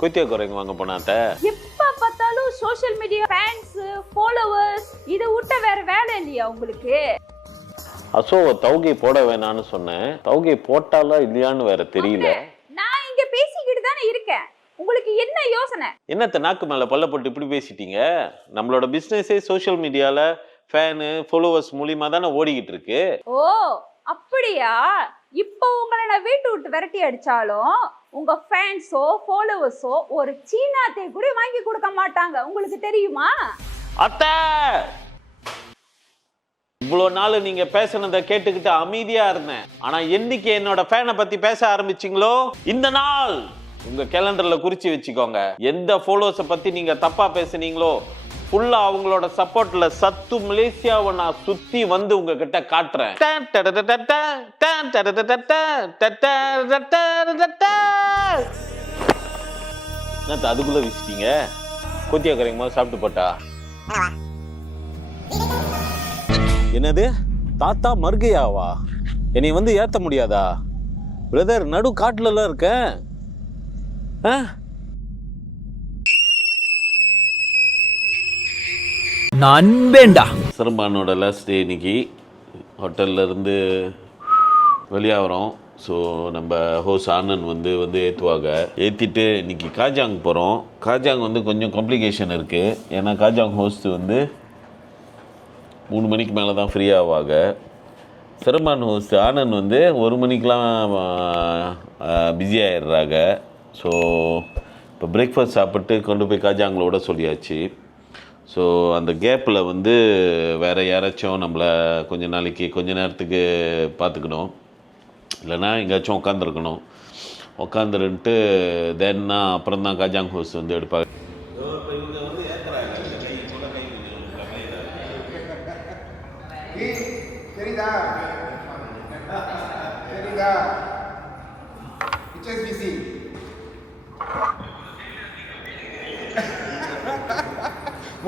கொய்த்தியா குறைங்க வாங்க போனாத்த. எப்ப பார்த்தாலும் சோஷியல் மீடியா, ஃபேன்ஸ், ஃபாலோவர்ஸ், இதை விட்ட வேற வேலை இல்லையா உங்களுக்கு? அசோவ தௌகை போட வேணான்னு சொன்னேன். தௌகை போட்டாலா இல்லையான்னு வேற தெரியல. நான் இங்க பேசிக்கிட்டு தானே இருக்கேன். உங்களுக்கு என்ன யோசனை? என்னத்த நாக்கு மேல பல்ல போட்டு இப்படி பேசிட்டீங்க? நம்மளோட பிசினஸே சோஷியல் மீடியால ஃபேனு ஃபாலோவர்ஸ் மூலியமா தானே ஓடிக்கிட்டு இருக்கு. ஓ அப்படியா? இப்போ உங்களை நான் வீட்டு விட்டு விரட்டி அடிச்சாலும் உங்க ஃபேன்ஸோ ஃபாலோவர்ஸோ ஒரு சீனாத்தை கூட வாங்கி கொடுக்க மாட்டாங்க. உங்களுக்கு தெரியுமா? அத்தை, இவ்வளோ நாள் நீங்க பேசுனதை கேட்டுக்கிட்டு அமைதியா இருந்தேன். ஆனா என்னைக்கு என்னோட ஃபேனை பத்தி பேச ஆரம்பிச்சிங்களோ, இந்த நாள் உங்க கேலண்டர்ல குறிச்சு வச்சுக்கோங்க. எந்த ஃபாலோவர்ஸை பத்தி நீங்க தப்பா பேசுனீங்களோ ஃபுல்லா அவங்களோட சப்போர்ட்ல சத்து மலேசியாவை நான் சுத்தி வந்து உங்ககிட்ட காட்டுறேன். அதுக்குள்ள வச்சிட்டீங்க. கொத்தியா கரைங்க போது சாப்பிட்டு போட்டா. என்னது தாத்தா மர்கையாவா? என்னை வந்து ஏத்த முடியாதா பிரதர்? நடு காட்டுல இருக்கேன். நண்பேண்டா சிரம்பானோட லாஸ்ட் டே இன்னைக்கு. ஹோட்டல்ல இருந்து வெளியாகிறோம். ஸோ நம்ம ஹோஸ் ஆனந்த் வந்து ஏற்றுவாங்க. ஏற்றிட்டு இன்னைக்கு காஜாங் போகிறோம். காஜாங் வந்து கொஞ்சம் காம்ப்ளிகேஷன் இருக்குது. ஏன்னா காஜாங் ஹோஸ்ட் வந்து 3 மணிக்கு மேலே தான் ஃப்ரீ ஆவாங்க. சிரம்பான் ஹோஸ்ட் ஆனந்த் வந்து 1 மணிக்கெலாம் பிஸி ஆகிடுறாங்க. ஸோ இப்போ பிரேக்ஃபாஸ்ட் சாப்பிட்டு கொண்டு போய் காஜாங்களோட சொல்லியாச்சு. ஸோ அந்த கேப்பில் வந்து வேறு யாராச்சும் நம்மளை கொஞ்ச நேரத்துக்கு பார்த்துக்கணும். இல்லைனா எங்கேயாச்சும் உட்காந்துருக்கணும். உட்காந்துருன்ட்டு தென்னா அப்புறம் தான் காஜாங் ஹோஸ் வந்து எடுப்பாங்க.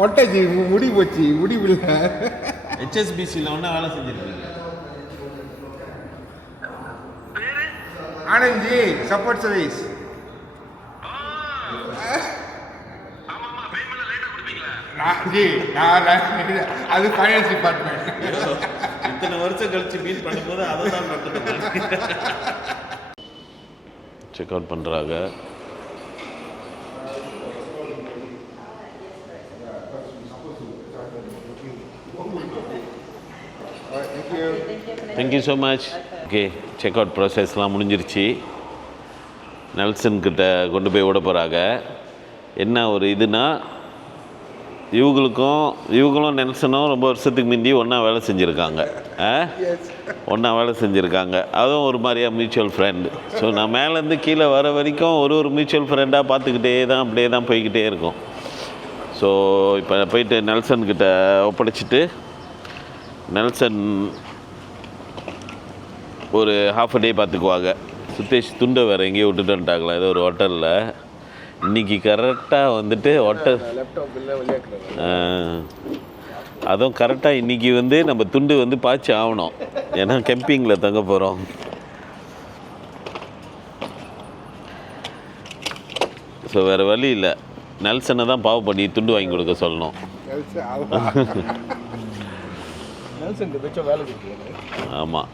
மொட்டைஜி முடி போச்சு, முடிவில் HSBCயில் ஒன்றா வேலை செஞ்சுருக்கீங்க. Anandji support service. அது ஃபைனான்ஸ் டிபார்ட்மெண்ட். இத்தனை வருஷம் கழிச்சு மீட் பண்ணும்போது அதை தான் செக் அவுட் பண்ணுறாங்க. Thank you so much. Okay, check out ப்ராசஸ்லாம் முடிஞ்சிருச்சு. நெல்சன்கிட்ட கொண்டு போய் விட போகிறாங்க. என்ன ஒரு இதுனா, இவங்களும் நெல்சனும் ரொம்ப வருஷத்துக்கு முந்தி ஒன்றா வேலை செஞ்சுருக்காங்க. அதுவும் ஒரு மாதிரியாக மியூச்சுவல் ஃப்ரெண்டு. ஸோ நான் மேலேருந்து கீழே வர வரைக்கும் ஒரு மியூச்சுவல் ஃப்ரெண்டாக பார்த்துக்கிட்டே தான் அப்படியே தான் போய்கிட்டே இருக்கும். ஸோ இப்போ போயிட்டு நெல்சன்கிட்ட ஒப்படைச்சிட்டு, நெல்சன் ஒரு ½ டே பார்த்துக்குவாங்க. சுத்தேஷ் துண்டை வேறு எங்கேயோ விட்டுட்டு வந்துட்டாங்களா ஏதோ ஒரு ஹோட்டலில். இன்றைக்கி கரெக்டாக வந்துட்டு ஹோட்டல் அதுவும் கரெக்டாக இன்றைக்கி வந்து நம்ம துண்டு வந்து பாய்ச்சி ஆகணும். ஏன்னா கேம்பிங்கில் தங்க போகிறோம். ஸோ வேறு வழி இல்லை. நெல்சனை தான் பாவ பண்ணி துண்டு வாங்கி கொடுக்க சொல்லணும். ஆமாம்,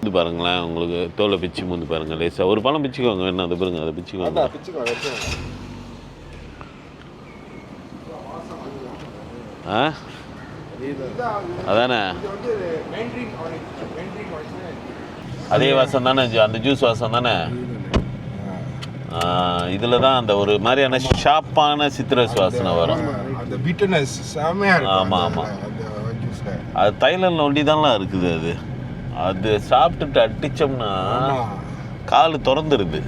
இது பாருங்களேன், உங்களுக்கு தோலை பிச்சு முந்து பாருங்கள். லேசாக ஒரு பழம் பிச்சுக்கோங்க. என்ன அது பாருங்க, அதை பிச்சுக்கோங்க. அதானே அதே வாசம் தானே, அந்த ஜூஸ் வாசம் தானே. இதில் தான் அந்த ஒரு மாதிரியான ஷாப்பான சித்ரஸ் வாசனை வரும். ஆமாம், அது தைலண்டில் ஒண்டி தான்லாம் இருக்குது. அது சாப்பிட்டுட்டு அடித்தோம்னா கால் திறந்துருது.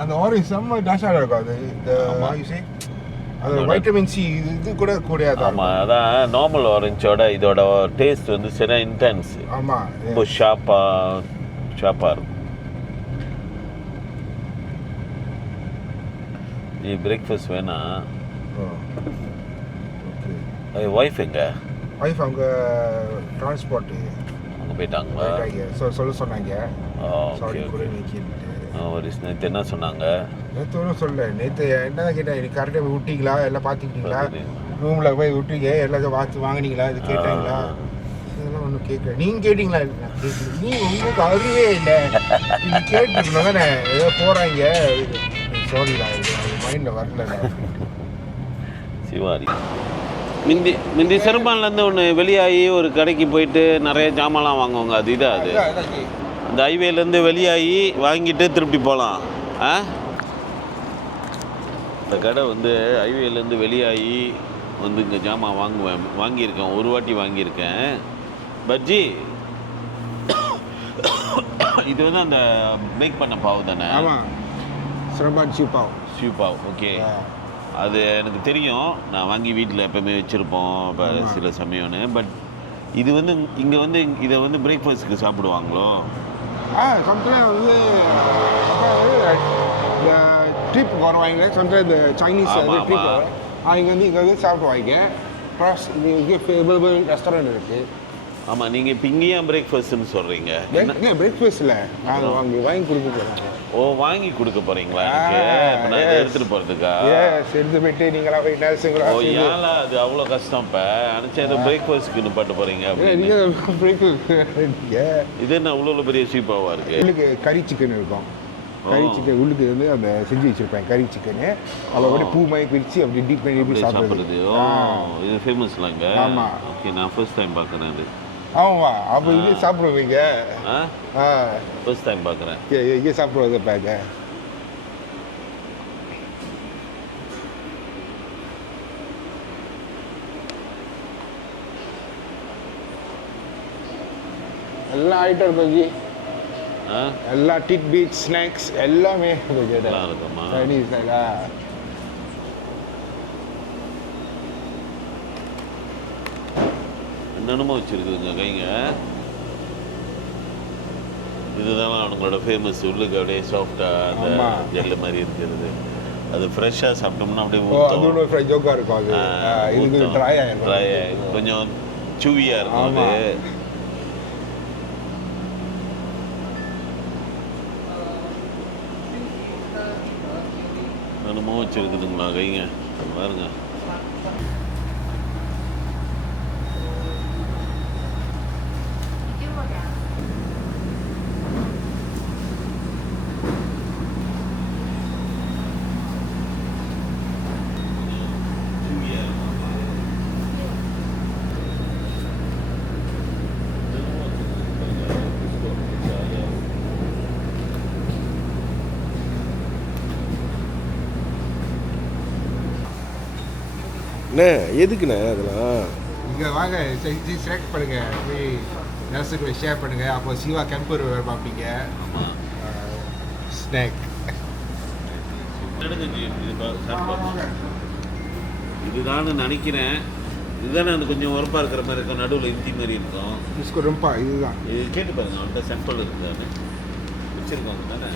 அந்த ஆரஞ்சு செம்ம டேஷாக இருக்கும். அது வைட்டமின் சி இது கூட கூடாது. ஆமாம், அதான் நார்மல் ஆரஞ்சோட இதோட டேஸ்ட் வந்து சரியா இன்டென்ஸ். ஆமாம், ரொம்ப ஷார்ப்பாக இருக்கும். நீ பிரேக்ஃபாஸ்ட் வேணா ஓகே ஒய்ஃப் எங்க ஒய்ஃப் அவங்க டிரான்ஸ்போர்ட்டு அங்கே போயிட்டாங்களா? சொல்ல சொன்னாங்க. ஓகே சாரி கூட ஓகே. நீக்கிட்டு ஒரு நேற்று என்ன சொன்னாங்க? நேற்று ஒன்றும் சொல்ல. நேற்று என்ன கேட்டேன், எனக்கு கரெக்டாக விட்டீங்களா, எல்லாம் பார்த்துக்கிட்டீங்களா, ரூமில் போய் விட்டீங்க எல்லாத்தையும் பார்த்து வாங்கினீங்களா, இது கேட்டாங்களா? இதெல்லாம் ஒன்றும் கேட்கல. நீங்கள் கேட்டிங்களா? நான் கேட்கல. நீங்கள் உங்களுக்கு அறிவே இல்லை. நீங்கள் கேட்டுருக்கணும் தானே. ஏதோ போகிறாங்க சொல்லலாம், அது மைண்டில் வரல. சிவாரி முந்தி சிறுபான்லேருந்து ஒன்று வெளியாகி ஒரு கடைக்கு போயிட்டு நிறைய ஜாமான்லாம் வாங்குவாங்க. அது இதா அது அந்த ஹைவேலேருந்து வெளியாகி வாங்கிட்டு திருப்பி போகலாம். இந்த கடை வந்து ஹைவேலேருந்து வெளியாகி வந்து இங்கே ஜாமான் வாங்கியிருக்கேன். ஒரு வாட்டி வாங்கியிருக்கேன். பஜ்ஜி இது வந்து அந்த மேக் பண்ண பாவு தானே? ஆமாம், சிரபான் சூப்பாவ். சூப்பாவ் ஓகே. அது எனக்கு தெரியும். நான் வாங்கி வீட்டில் எப்போவுமே வச்சுருப்போம் இப்போ சில சமயம்னு. பட் இது வந்து இங்கே வந்து இதை வந்து பிரேக்ஃபாஸ்ட்டுக்கு சாப்பிடுவாங்களோ? சம்டைம் வந்து இந்த ட்ரிப் வருவாங்க. சம்டைம் இந்த சைனீஸ் ட்ரிப் இங்கே வந்து சாப்பிடுவாங்க. ப்ளஸ் இங்கே ஃபேவரபிள் ரெஸ்டாரண்ட் இருக்குது. ஆமாம், நீங்கள் இப்போ இங்கேயே பிரேக்ஃபாஸ்ட்னு சொல்கிறீங்க. இல்லை பிரேக்ஃபாஸ்ட் இல்லை, நாங்கள் வாங்கி கொடுக்க போகிறோம். ஓ, வாங்கி கொடுக்க போகிறீங்களா? இப்போ நான் எடுத்துகிட்டு போகிறதுக்கா? எடுத்து போயிட்டு நீங்களா போய் நர்ஸுங்களா? ஓ, ஏன்ல அது அவ்வளோ கஷ்டம். இப்போ நினச்சா ஏதோ பிரேக்ஃபாஸ்ட்டுக்கு நிப்பாட்டு போகிறீங்க. இது என்ன அவ்வளோ பெரிய சீப்பாவாக இருக்குது? உள்ளுக்கு கறி சிக்கன் இருக்கும். கறி சிக்கன் உள்ளுக்கு வந்து அந்த செஞ்சு வச்சுருப்பேன். கறி சிக்கனு அதை அப்படியே பூ மாதிரி பிரித்து அப்படி டீப் பண்ணி எப்படி சாப்பிட்றது. ஓ, இது ஃபேமஸ்லாங்க. ஆமாம். ஓகே, நான் ஃபர்ஸ்ட் டைம் பார்க்குறேன் அது. ஆமாம்மா, அப்போ இங்கே சாப்பிடுவீங்க? ஃபர்ஸ்ட் டைம் பார்க்குறேன். இங்கே சாப்பிடுவது பாக்க. எல்லா ஐட்டம் இருக்கும். எல்லா டிட் பீட் ஸ்நாக்ஸ் எல்லாமே நல்லா இருக்குமா? சைனீஸ் என்னென்னமோ வச்சுருக்குதுங்க கைங்க. இதுதான் அவங்களோட ஃபேமஸ். உள்ளுக்கு அப்படியே சாஃப்டாக அந்த ஜெல்லு மாதிரி இருக்கிறது. அது ஃப்ரெஷ்ஷாக சாப்பிட்டோம்னா அப்படியே ஊற்றும். ஜோக்காக இருக்கும். அது இது ட்ரை கொஞ்சம் சூவியாக இருக்கும். அது என்னமோ வச்சுருக்குதுங்களா கைங்க பாருங்க. அண்ணே எதுக்குண்ணே அதெல்லாம்? இங்கே வாங்க செஞ்சு செலக்ட் பண்ணுங்கள். போய் நர்ஸுக்கு ஷேர் பண்ணுங்கள். அப்போ சிவா கேம்பர் பார்ப்பீங்க. ஸ்நாக் இதுதான் நினைக்கிறேன். இதுதானே அந்த கொஞ்சம் உரப்பாக இருக்கிற மாதிரி இருக்கும். நடுவில் இஞ்சி மாதிரி இருக்கும். இஸ்கோ ரொம்ப இதுதான். இது கேட்டு பாருங்க. அவன்கிட்ட சாம்பிள் இருக்குதானே வச்சுருக்கோங்க தானே.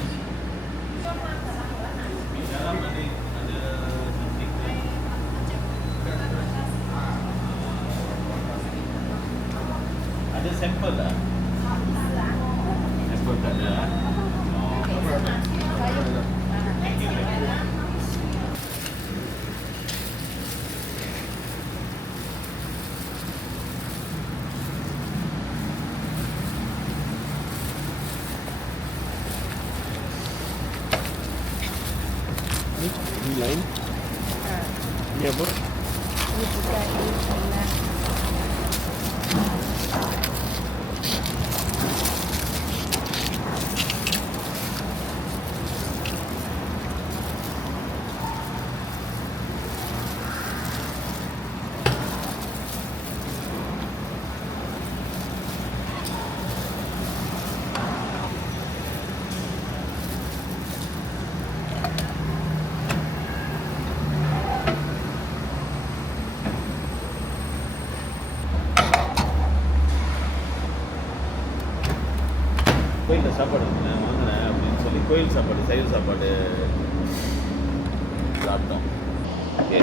அது சிம்பிள் lain. Ya, Bu. கோயிலில் சாப்பாடு இருக்குண்ணே வாங்கினேன் அப்படின்னு சொல்லி கோயில் சாப்பாடு சைவ சாப்பாடு சாப்பிட்டோம். ஓகே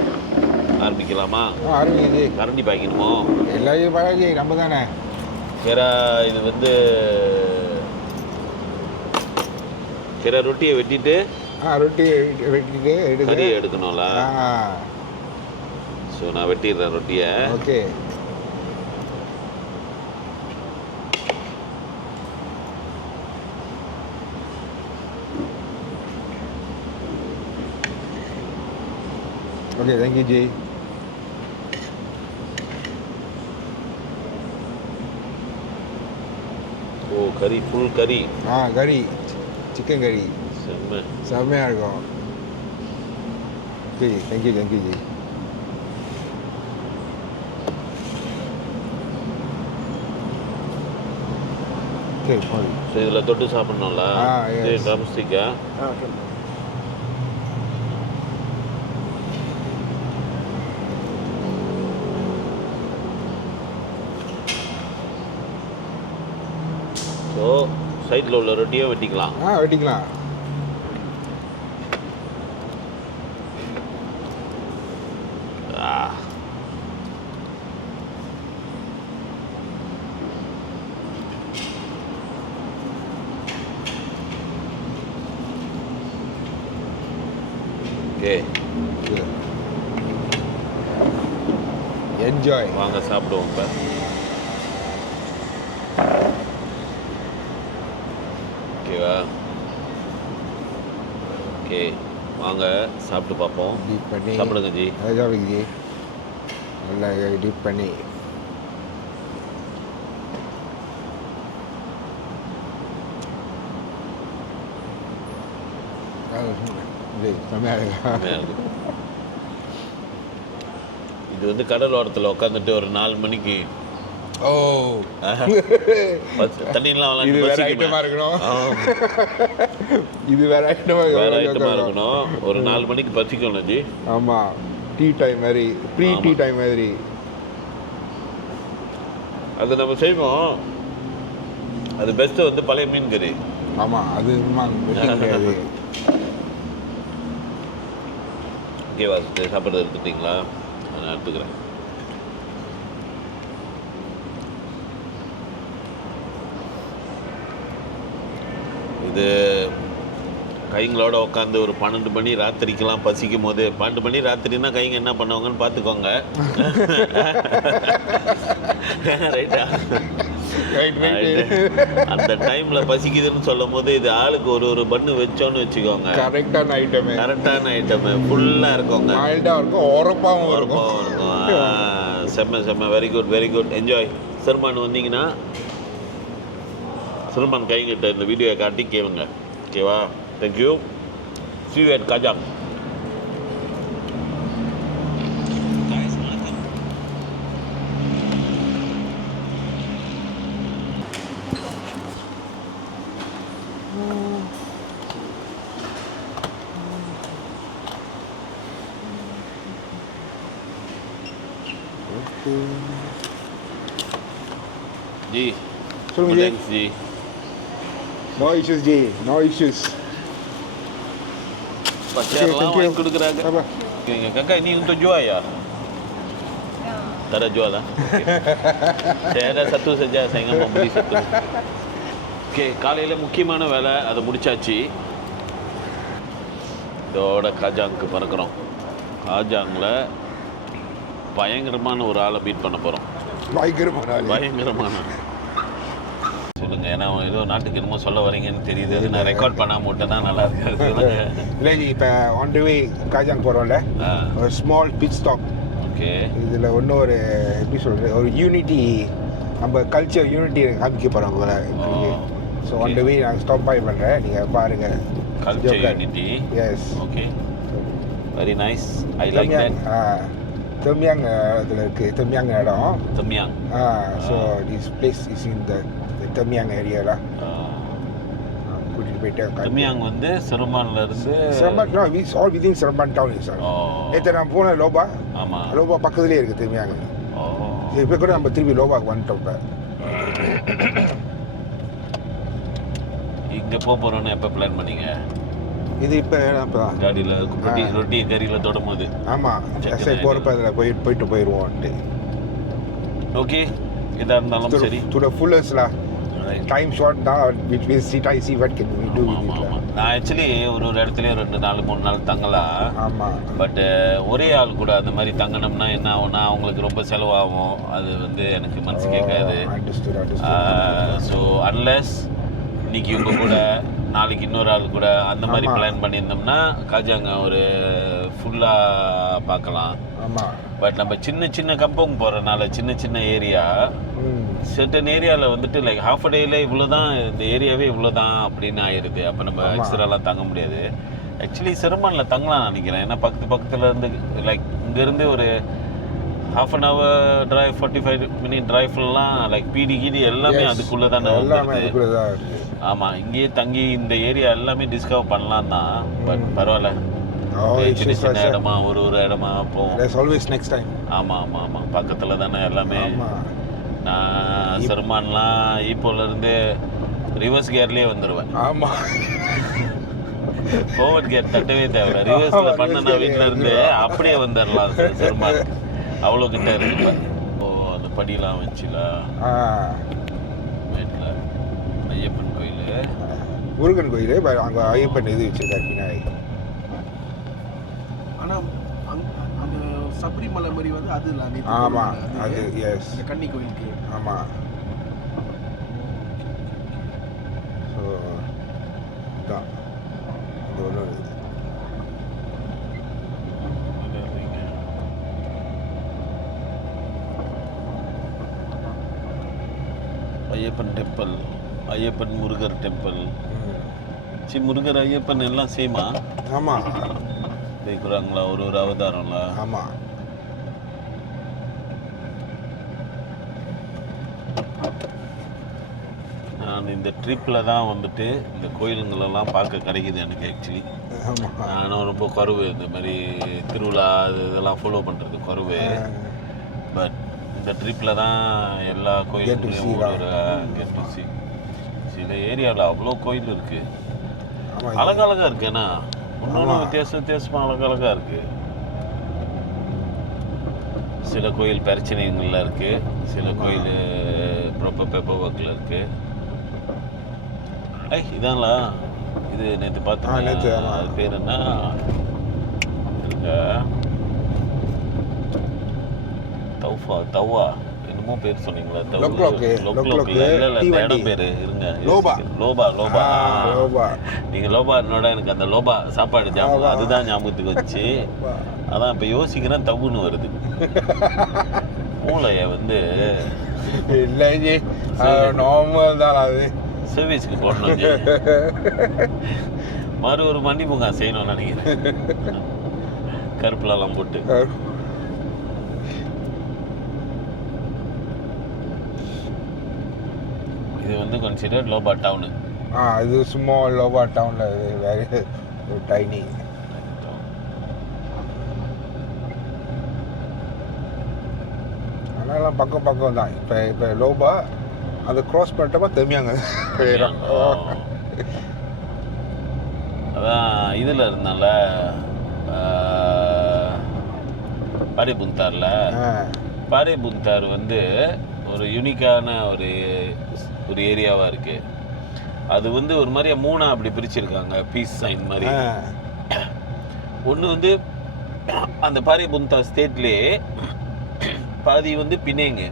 ஆரம்பிக்கலாமா? ஆரம்பிக்குது. கரண்டி பாய்க்கணுமோ? எல்லாத்தையும் பழகி நம்ம தானே. கீரை இது வந்து கீரை ரொட்டியை வெட்டிட்டு ரொட்டி வெட்டிட்டு கறி எடுக்கணும்ல. ஸோ நான் வெட்டிடுறேன் ரொட்டியை. ஓகே. Okay, thank you ji. ஓ கறி, ஃபுல் கறி. கறி, சிக்கன் கறி செம்மையாக இருக்கும். Okay, thank you ji. Okay, sorry. So இதில் தொட்டு சாப்பிட்ணும்ல. இது yes. ட்ரம்ஸ்டிக்கா? ஓகே. ஸோ சைடில் உள்ள ரொட்டியை வெட்டிக்கலாம். வெட்டிக்கலாம். Okay, enjoy. வாங்க சாப்பிடுவோம் இப்போ. ஓகேவா? ஓகே, வாங்க சாப்பிட்டு பார்ப்போம். டீப் பண்ணி சாப்பிடுங்க ஜி. அது சாப்பிடுங்க ஜி. நல்லா டீப் பண்ணி. செம்மையாக இருக்கு. இது வந்து கடல் ஓரத்தில் உட்காந்துட்டு ஒரு 4 மணிக்கு தண்ணியெல்லாம் இது வேற ஐட்டமா இருக்கணும். இது வேற ஐட்டமா இருக்கணும். ஒரு 4 மணிக்கு பசிக்கணும் ஜி. ஆமா, டீ டைம் மாதிரி, ப்ரீ டீ டைம் மாதிரி. அது நம்ம செய்வோம். அது பெஸ்ட்டு வந்து பழைய மீன் கறி. ஆமா, அது கிடையாது. ஓகேவா? சாப்பிட்றது எடுத்துட்டிங்களா? நான் எடுத்துக்கிறேன். இது கைங்களோட உட்காந்து ஒரு 12 மணி ராத்திரிக்கெல்லாம் பசிக்கும் போது, 12 மணி ராத்திரின்னா கைங்க என்ன பண்ணுவாங்கன்னு பார்த்துக்கோங்க. ரைட்டா? அந்த டைம்ல பசிக்குதுன்னு சொல்லும் போது இது ஆளுக்கு ஒரு பண்ணு வச்சோன்னு வச்சுக்கோங்க. கரெக்டான ஐட்டம் ஃபுல்லா இருக்குங்க. உரப்பாவும் இருக்கும். செம்ம. Very good. என்ஜாய். சல்மான் வந்தீங்கன்னா சல்மான் கைங்கிட்ட இந்த வீடியோவை காட்டி கேளுங்க. ஓகேவா? Thank you. See you at Kajang. Ji சொல்லுங்க ji. Thanks ji. No issues ji, no issues. பச்சையெல்லாம் வாங்கி கொடுக்குறாங்க. kakak ini untuk jual ya? Tak ada jual lah. Okay. Saya ada satu saja, saya ingat mau beli satu. Okay, காலையில் முக்கியமான வேலை அதை முடிச்சாச்சு. இதோட காஜாங்க்கு பறக்கிறோம். காஜாங்கில் பயங்கரமான ஒரு ஆளை மீட் பண்ண போகிறோம். பயங்கரமான சொல்லுங்க. ஏன்னா ஏதோ நாட்டுக்கு என்னமோ சொல்ல வரீங்கன்னு தெரியுது. நான் ரெக்கார்ட் பண்ணாமல் விட்டேன்னா நல்லா இருக்காது. இல்லைங்க, இப்போ ஆன் தி வே காஜாங் போகிறோம்ல, ஒரு ஸ்மால் பிட் ஸ்டாப். ஓகே, இதில் ஒன்றும் ஒரு எப்படி சொல்கிறது, ஒரு யூனிட்டி, நம்ம கல்ச்சர் யூனிட்டி காமிக்க போகிறோம் உங்களை. ஸோ ஆன் தி வே நான் ஸ்டாப் பை பண்ணுறேன், நீங்கள் பாருங்கள். Culture unity. Yes. Okay, very nice. I like that. Temiang அதில் இருக்குது, தெம்யாங் இடம். Temiang. So this place is in the Temiang ஏரியாவில் கூட்டிகிட்டு போயிட்டு. தெம்யாங் வந்து சிரமான்ல இருந்து Seremban, it's all within Seremban town sir. நேற்று நான் போன லோபா. ஆமாம், லோபா பக்கத்துலேயே இருக்குது தெம்யாங். இப்போ கூட நம்ம திரும்பி லோபாக்கு வந்துட்டோம். இப்போ இங்கே போகிறோன்னு எப்போ பிளான் பண்ணீங்க? இது இப்போ அப்பதான் காடியில் ரொட்டி கறியில் தொடும் போது. ஆமாம் சரி போகிறப்ப அதில் போயிட்டு போயிடுவோம்ட்டு. ஓகே, எதாக இருந்தாலும் சரி. டு த ஃபுல்லஸ்ட்ல டைம் ஷார்ட் தான் which will see see what can we do with it. நான் ஆக்சுவலி ஒரு இடத்துலையும் 2 நாள் 3 நாள் தங்கலாம். ஆமாம். பட் ஒரே ஆள் கூட அந்த மாதிரி தங்கினோம்னா என்ன ஆகும்னா அவங்களுக்கு ரொம்ப செலவாகும். அது வந்து எனக்கு மனசு கேட்காது. ஸோ அன்லெஸ் இன்னைக்கு இவங்க கூட நாளைக்கு இன்னொரு ஆள் கூட அந்த மாதிரி பிளான் பண்ணியிருந்தோம்னா காஜாங்க ஒரு ஃபுல்லாக பார்க்கலாம். ஆமாம். பட் நம்ம சின்ன சின்ன கம்பவுண்ட் போகிறனால சின்ன ஏரியா, சர்டன் ஏரியாவில் வந்துட்டு லைக் ஹாஃப் அ டேயில் இவ்வளோ தான், இந்த ஏரியாவே இவ்வளோ தான் அப்படின்னு ஆயிடுது. அப்போ நம்ம எக்ஸ்ட்ராலாம் தங்க முடியாது. ஆக்சுவலி சிரமனில் தங்கலாம் நினைக்கிறேன். ஏன்னா பக்கத்தில் இருந்து லைக் இங்கேருந்து ஒரு half an hour drive 45 minute டிரைவ்லாம் லைக் பிடி எல்லாமே அதுக்குள்ளே தானே வந்துடுது. ஆமாம், இங்கேயே தங்கி இந்த ஏரியா எல்லாமே டிஸ்கவர் பண்ணலாம் தான். பட் பரவாயில்ல, சின்ன இடமா ஒரு இடமா போவோம். ஆமாம், பக்கத்தில் தானே எல்லாமே. நான் சிரமான்லாம் இப்போலேருந்து ரிவர்ஸ் கியர்லேயே வந்துடுவேன். ஆமாம், ஃபோர்வர்ட் கியர் தட்டவே தேவை. ரிவர்ஸில் பண்ணனா வீட்டில் இருந்து அப்படியே வந்துடலாம். சிரமான் அவ்வளோ கிட்ட இருக்கு. ஓ, அந்த படியெலாம் வச்சுலாம் வீட்டில் ஐயப்பன் கோயில், முருகன் கோயில், அங்கே ஐயப்பன் இது வச்சுருக்காரு விநாயகர். ஆனால் அந்த சபரிமலை மாதிரி வந்து அது இல்லை. ஆமாம், அது எஸ் இந்த கன்னி கோயிலுக்கு. ஆமாம். ஸோ தான் அந்த ஒன்று ஐயப்பன் டெம்பிள், ஐயப்பன் முருகர் டெம்பிள். சரி, முருகர் ஐயப்பன் எல்லாம் சேமா? ஆமாம். கேட்குறாங்களா ஒரு அவதாரம்ல? ஆமாம். நான் இந்த ட்ரிப்பில் தான் வந்துட்டு இந்த கோயிலுங்களெல்லாம் பார்க்க கிடைக்குது எனக்கு ஆக்சுவலி. நானும் ரொம்ப குறைவு இந்த மாதிரி திருவிழா இதெல்லாம் ஃபாலோ பண்ணுறது குறைவு. பட் இந்த ட்ரிப்பில் தான் எல்லா கோயிலுங்களையும் ஒரு கெட் டு சி. சில ஏரியாவில் அவ்வளோ கோயில் இருக்குது, அழகழகாக இருக்குது. ஏன்னா ஒன்று வித்தியாசமாக அழகழகாக இருக்குது. சில கோயில் பிரச்சனைகள்ல இருக்குது, சில கோயில் ப்ராப்பர் பேப்பர் ஒர்க்கில் இருக்குது. இதான்ல இது நேற்று பார்த்தேன். அது பேர் என்ன தவ்வா என்னமோ பேர் சொன்னீங்களா? இடம் பேரு இருங்க, லோபா. நீங்க லோபா என்னோட எனக்கு அந்த லோபா சாப்பாடு ஞாபகம், அதுதான் ஞாபகத்துக்கு வச்சு. அதான் இப்போ யோசிக்கிறேன், தவுன்னு வருது. மூளைய வந்து இல்லை நார்மல் தான் அது, சர்வீஸ்க்கு போடணும். மறு ஒரு மன்னிப்புங்க செய்யணும்னு நினைக்கிறேன், கருப்புலலாம் போட்டு. இது வந்து கன்சிடர்ட் லோபா டவுனு. இது சும்மா லோபா டவுனில் வேறு ஒரு டைனி. அதெல்லாம் பக்கம் தான். இப்போ லோபா அதை க்ராஸ் பண்ணிட்டப்ப தெமியாங்க போயிடும். அதான் இதில் இருந்தால பாரிபுந்தார் வந்து ஒரு யூனிக்கான ஒரு ஏரியாவாக இருக்குது. அது வந்து ஒரு மாதிரியா 3 அப்படி பிரிச்சிருக்காங்க, பீஸ் சைன் மாதிரி. ஒன்று வந்து அந்த பாரிபுந்தா ஸ்டேட்லேயே பாதி வந்து பினேங்க,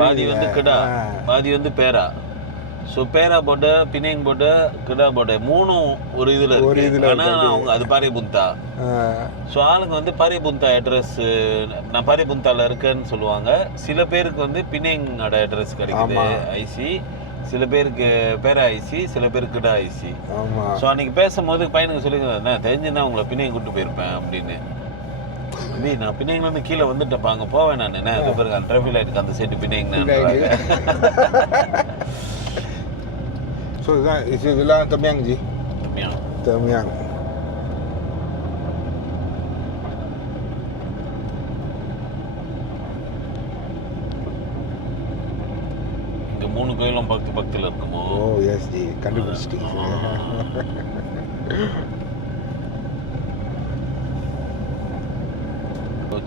பாதி வந்து கிடா, பாதி வந்து பேரா. ஸோ பேரா போட்ட, பினேங் போட்ட, கிடா போட்ட 3 ஒரு இதில். ஆனால் அவங்க அது பாரிபுந்தா. ஸோ ஆளுங்க வந்து பாரிபுந்தா அட்ரஸ், நான் பாரிபுந்தாவில் இருக்கேன்னு சொல்லுவாங்க. சில பேருக்கு வந்து பினேங்கோட அட்ரஸ் கிடைக்குது ஐசி, சில பேருக்கு பேரா ஐசி, சில பேருக்கு கிடா ஐசி. ஸோ அன்றைக்கி பேசும்போது பையனுக்கு சொல்லிங்க, நான் தெரிஞ்சுதான் உங்களை பினேங் கூப்பிட்டு போயிருப்பேன் அப்படின்னு. நான் பினேங்லேருந்து கீழே வந்துட்டேன், அங்கே போவேன் நான். என்ன அது பிறகு அந்த டிராஃபிக் லைட்டுக்கு அந்த சைடு பினேங்க. ஸோ இதுதான் இதெல்லாம் தம்யாங் ஜி, தம்யாங். இங்கே 3 கோயிலும் பக்கத்தில் இருக்குமோ? ஓ எஸ் ஜி, கண்டுபிடிச்சிட்டீங்க.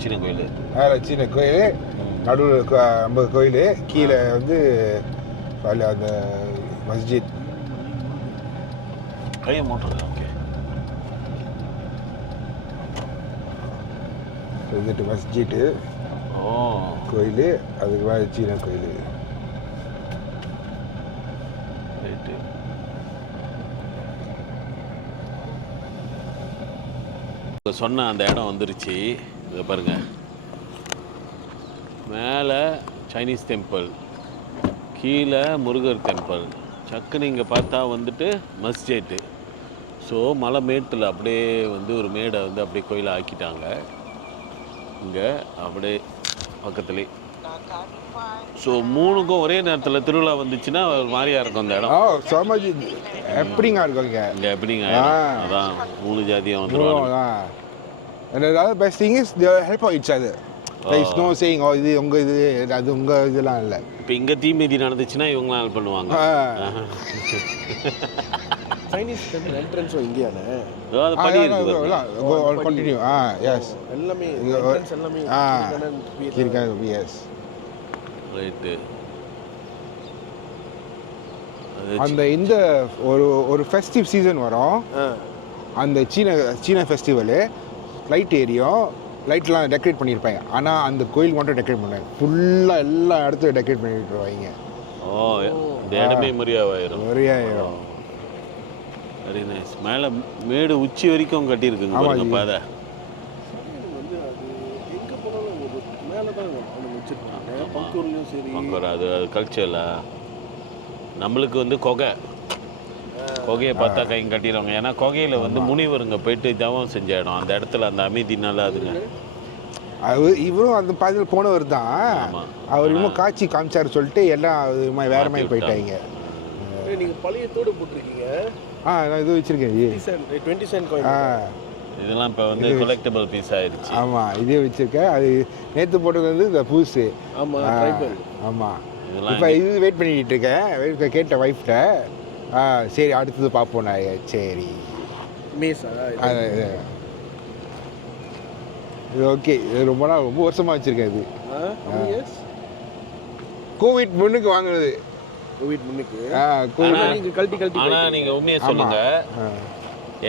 சின்ன கோயில். அதில் சின்ன கோயில், நடுவில் நம்ம கோயில், கீழே வந்து அந்த மஸ்ஜித். கையை மூட்டுறது. ஓகே. வந்துட்டு மஸ்ஜிட்டு கோயில், அதுக்கு மேலே சீன கோயில். ரைட்டு. சொன்ன அந்த இடம் வந்துருச்சு. இதை பாருங்க, மேலே சைனீஸ் டெம்பிள், கீழே முருகர் டெம்பிள், சக்குன்னு இங்கே பார்த்தா வந்துட்டு மஸ்ஜிட்டு. ஸோ மலை மேட்டில் அப்படியே வந்து ஒரு மேடை வந்து அப்படியே கோயிலை ஆக்கிட்டாங்க இங்கே அப்படியே பக்கத்துலேயே. ஸோ மூணுக்கும் ஒரே நேரத்தில் திருவிழா வந்துச்சுன்னா ஒரு மாதிரியா இருக்கும் அந்த இடம். சோமாஜி எப்படிங்க இருக்கும் இங்கே எப்படிங்க? அதான் 3 ஜாதியாக வந்துடுவாங்க. அதாவது best thing is they help each other. there is no saying இது உங்க இது அது உங்க இதெல்லாம் இல்லை. இப்போ இங்கே தீமிதி நடந்துச்சுன்னா இவங்களாம் ஹெல்ப் பண்ணுவாங்க. சைனீஸ் டெம்பிள் என்ட்ரன்ஸும் இங்கேயானே அதாவது படி இருக்குது. கண்டினியூ. எஸ் எல்லாமே என்ட்ரன்ஸ் எல்லாமே இருக்காங்க. Yes right. அந்த இந்த ஒரு ஃபெஸ்டிவ் சீசன் வரும். அந்த சீன ஃபெஸ்டிவலு லைட் ஏரியும், லைட்லாம் டெக்கரேட் பண்ணியிருப்பாங்க. ஆனால் அந்த கோயில் மட்டும் டெக்கரேட் பண்ணாங்க. ஃபுல்லாக எல்லா இடத்தையும் டெக்கரேட் பண்ணிட்டு வாங்க. இந்த இடமே மரியாதையாயிரும். மரியாதையாயிரும். Very nice. மேலே மேடு உச்சி வரைக்கும் கட்டியிருக்குங்க பாருங்க பாதை. வந்து அது எங்கே போனாலும் ஒரு மேலே தான் அவங்க வச்சுருப்பாங்க. பங்கூர்லேயும் சரி, பங்கூர் அது கல்ச்சரில். நம்மளுக்கு வந்து கொகையை பார்த்தா கைங்க கட்டிடுவாங்க. ஏன்னா கொகையில் வந்து முனிவருங்க போயிட்டு ஜபம் செஞ்ச இடம். அந்த இடத்துல அந்த அமைதினால அதுங்க. இவரும் அந்த பாதையில் போனவர் தான். அவர் இன்னும் காட்சி காமிச்சாரு சொல்லிட்டு எல்லாம் வேற மாதிரி போயிட்டாங்க. நீங்கள் பழைய தோடு போட்டிருக்கீங்க. நான் இது வச்சிருக்கேன். 20 சென்ட் காயின். இதெல்லாம் இப்போ வந்து கொலெக்டபிள் பீஸ் ஆயிடுச்சு. ஆமாம், இதே வச்சிருக்கேன். அது நேற்று போட்டது வந்து இந்த புதுசு. ஆமாம். இப்போ இது வெயிட் பண்ணிக்கிட்டு இருக்கேன். கேட்ட ஒய்ஃப்ட்ட சரி அடுத்தது பார்ப்போம். நான் சரி இது ஓகே. இது ரொம்ப வருஷமாக வச்சுருக்கேன். இது கோவிட் முன்னுக்கு வாங்கினது. கோவிட் முன்னுக்கு கழட்டி. ஆனால் நீங்கள் உண்மையை சொல்லுங்க,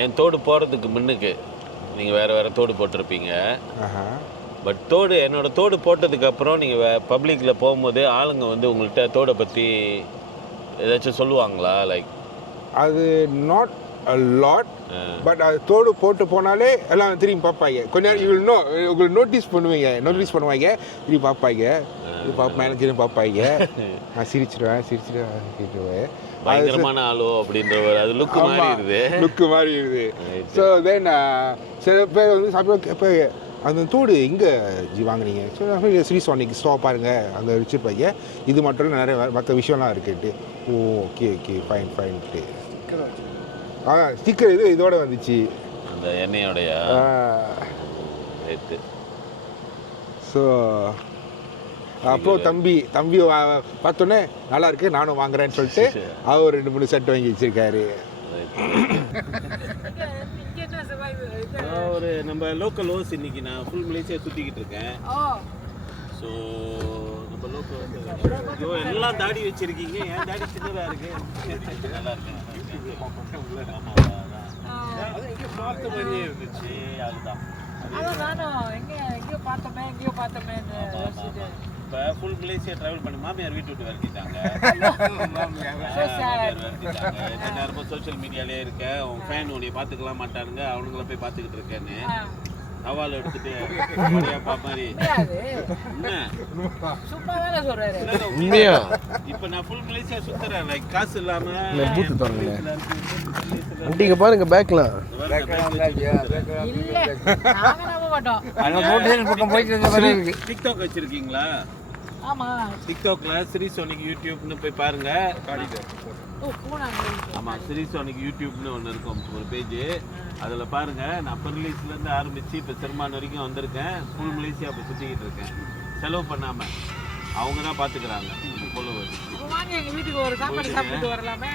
என் தோடு போகிறதுக்கு முன்னுக்கு நீங்கள் வேறு தோடு போட்டிருப்பீங்க. பட் என்னோட தோடு போட்டதுக்கப்புறம் நீங்கள் பப்ளிக்கில் போகும்போது ஆளுங்க வந்து உங்கள்கிட்ட தோடை பற்றி ஏதாச்சும் சொல்லுவாங்களா? லைக் அது நாட் a lot, பட் அது தோடு போட்டு போனாலே எல்லாம் திரும்பி பார்ப்பாங்க. கொஞ்ச நேரம் உங்களுக்கு நோட்டீஸ் பண்ணுவாங்க. திரும்பி பார்ப்பாங்க. மேனேஜரும் பார்ப்பாங்க. நான் சிரிச்சிடுவேன். பயங்கரமான ஆளோ அப்படின்ற அது லுக்கு மாறிடுது. ஸோ தென் சில பேர் வந்து சாப்பிட அந்த தோடு எங்கே வாங்கினீங்க? ஸோ ஸ்ரீசானிக் ஸ்டாப் பாருங்க, அங்கே வச்சுருப்பாங்க. இது மட்டும் இல்லை, நிறைய மற்ற விஷயம்லாம் இருக்குட்டு. ஓகே ஃபைன்ட்டு. ஸ்டிக்கர் இதோட வந்துச்சு, அந்த எண்ணெயோடைய. ஸோ அப்புறம் தம்பி பார்த்தோன்னே நல்லா இருக்கு, நானும் வாங்குறேன்னு சொல்லிட்டு அவர் 2-3 செட் வாங்கி வச்சிருக்காரு. ஒரு நம்ம லோக்கல் ஹோஸ் இன்னைக்கு நான் ஃபுல் மலேசியா சுற்றிக்கிட்டு இருக்கேன். ஸோ நம்ம லோக்கல் வந்து எல்லாம் தாடி வச்சிருக்கீங்க. ஏன் தாடி சின்னதாக இருக்கு? நல்லா இருக்கேன். அது எங்கே பார்த்த மாதிரியே இருந்துச்சு. அதுதான் இப்போ ஃபுல் மலேசியா ட்ராவல் பண்ணி மாமியார் வீட்டு விட்டு விரட்டிட்டாங்க. எந்த நேரமும் சோஷியல் மீடியாலே இருக்கேன். உன் ஃபேன் உன்னை பார்த்துக்கலாம் மாட்டானுங்க, அவனுங்கள போய் பார்த்துக்கிட்டு இருக்கேன்னு சவால் எடுத்துட்டு மாதிரி. உண்மையா இப்போ நான் ஃபுல் மலேசியா சுத்துறேன். லைக் காசு இல்லாம இங்க பாருங்க பேக்லாம் டிக்டாக் வச்சிருக்கீங்களா? டிக்டாக்ல ஸ்ரீசோனிக் யூடியூப்னு போய் பாருங்க. ஆமாம், ஸ்ரீசோனிக் யூடியூப்னு ஒன்று இருக்கும், ஒரு பேஜ். அதில் பாருங்கள், நான் பெர்லிஸ்லேருந்து ஆரம்பித்து இப்போ சிறுமான் வரைக்கும் வந்திருக்கேன். ஃபுல் மலேசியா இப்போ சுற்றிக்கிட்டு இருக்கேன், செலவு பண்ணாமல். அவங்க தான் பார்த்துக்கிறாங்க. ஃபாலோவர்ஸ் வீட்டுக்கு ஒரு சாப்பாடு சாப்பிட்டு வரலாமே.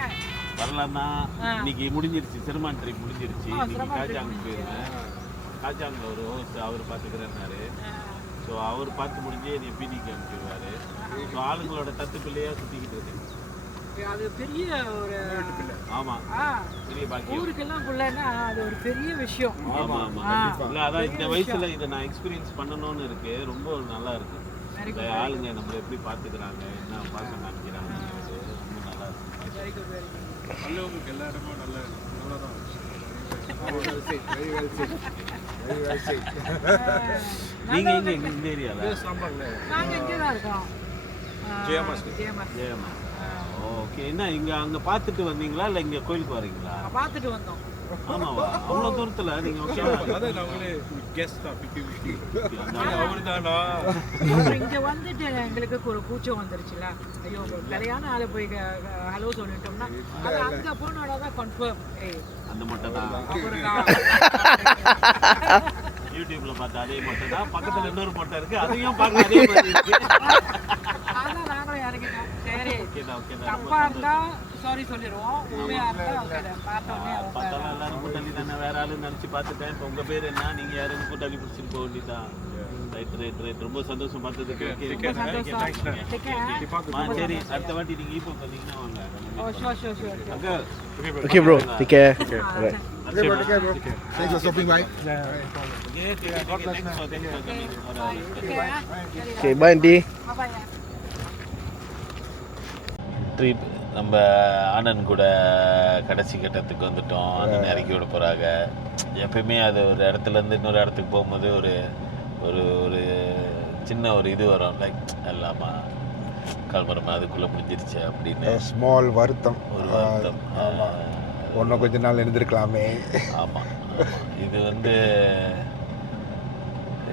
வரலாம் தான். இன்னைக்கு முடிஞ்சிருச்சு, சிறுமான் ட்ரிப் முடிஞ்சிருச்சு. இன்னைக்கு காஜாங் போயிருவேன். காஜாங்கில் ஒரு ஹோஸ்ட் அவர் பார்த்துக்கிறேன்னாரு. ஸோ அவர் பார்த்து முடிஞ்சு என்னை பிடிக்கு அனுப்பிடுவார். ஸோ ஆளுங்களோட தத்துப்பிள்ளையாக சுற்றிக்கிட்டு இருக்கு. அது பெரிய ஒரு ஆமாம், பெரிய பாக்கியம். ஊருக்கெல்லாம் புள்ளன்னா அது ஒரு பெரிய விஷயம். ஆமாம் ஆமாம். இல்லை அதான் இந்த வயசில் இதை நான் எக்ஸ்பீரியன்ஸ் பண்ணணும்னு இருக்கு. ரொம்ப நல்லா இருக்கு. இந்த ஆளுங்க நம்மளை எப்படி பார்த்துக்கிறாங்க, என்ன பாசம் காமிக்கிறாங்க, ரொம்ப நல்லா இருக்கு. நல்லவங்களுக்கு எல்லா இடமும் நல்லா தான் நீங்கள் எங்கே இந்த ஏரியாவில்? சாம்பார்ல நாங்கள் இங்கே தான் இருக்கோம். ஜெயமாஸ் ஜெயமா. ஓகே. என்ன இங்கே அங்கே பார்த்துட்டு வந்தீங்களா இல்லை இங்கே கோயிலுக்கு வரீங்களா? பார்த்துட்டு வந்தோம். ஆமாவா? அவ்வளோ தூரத்தில் நீங்கள் ஓகே. அதான் நாங்களே கெஸ்ட் தான் அவர் தானா அப்புறம் இங்கே வந்துட்டு எங்களுக்கு ஒரு கூச்சம் வந்துருச்சுல. ஐயோ கல்யாண ஆளை போய் ஹலோ சொல்லிட்டோம்னா அது அங்கே போனோட தான் கன்ஃபார்ம். அந்த மட்டும் தான் யூடியூப்ல பார்த்தா அதே மொட்டை தான். பக்கத்தில் இன்னொரு மொட்டை இருக்கு, அதையும் பார்க்க அதே மாதிரி இருக்கு. அதான் நாங்களும் இறங்கிட்டோம். சரி ஓகே தான், ஓகே தான். தப்பா இருந்தா சாரி சொல்லிடுவோம். உண்மையா இருந்தா ஓகே தான். பார்த்தோன்னே பார்த்தாலும் எல்லாரும் கூட்டாளி தானே, வேற ஆளுன்னு நினச்சி பார்த்துட்டேன். இப்போ உங்கள் பேர் என்ன, நீங்கள் யாருன்னு கூட்டாளி பிடிச்சிட்டு போக வேண்டியதான். Right right right. ரொம்ப சந்தோஷம் பார்த்ததுக்கு. சரி, அடுத்த வாட்டி நீங்கள் இப்போ பார்த்தீங்கன்னா வாங்க. Okay, bro. Take care. Okay, bro, take care, bro. Thanks for stopping by. Okay, bye, auntie. Trip நம்ம ஆனந்த் கூட கடைசி கட்டத்துக்கு வந்துட்டோம். ஆனந்த் இறக்கி விட போகிறாங்க. எப்பயுமே அது ஒரு இடத்துலேருந்து இன்னொரு இடத்துக்கு போகும்போது ஒரு ஒரு ஒரு சின்ன ஒரு இது வரும், லைக் எல்லாமா கிளம்புறமா அதுக்குள்ளே முடிஞ்சிருச்சு அப்படின்னு ஸ்மால் வருத்தம். ஒரு வருத்தம். ஒன்றும் கொஞ்ச நாள் இருந்திருக்கலாமே. ஆமாம். இது வந்து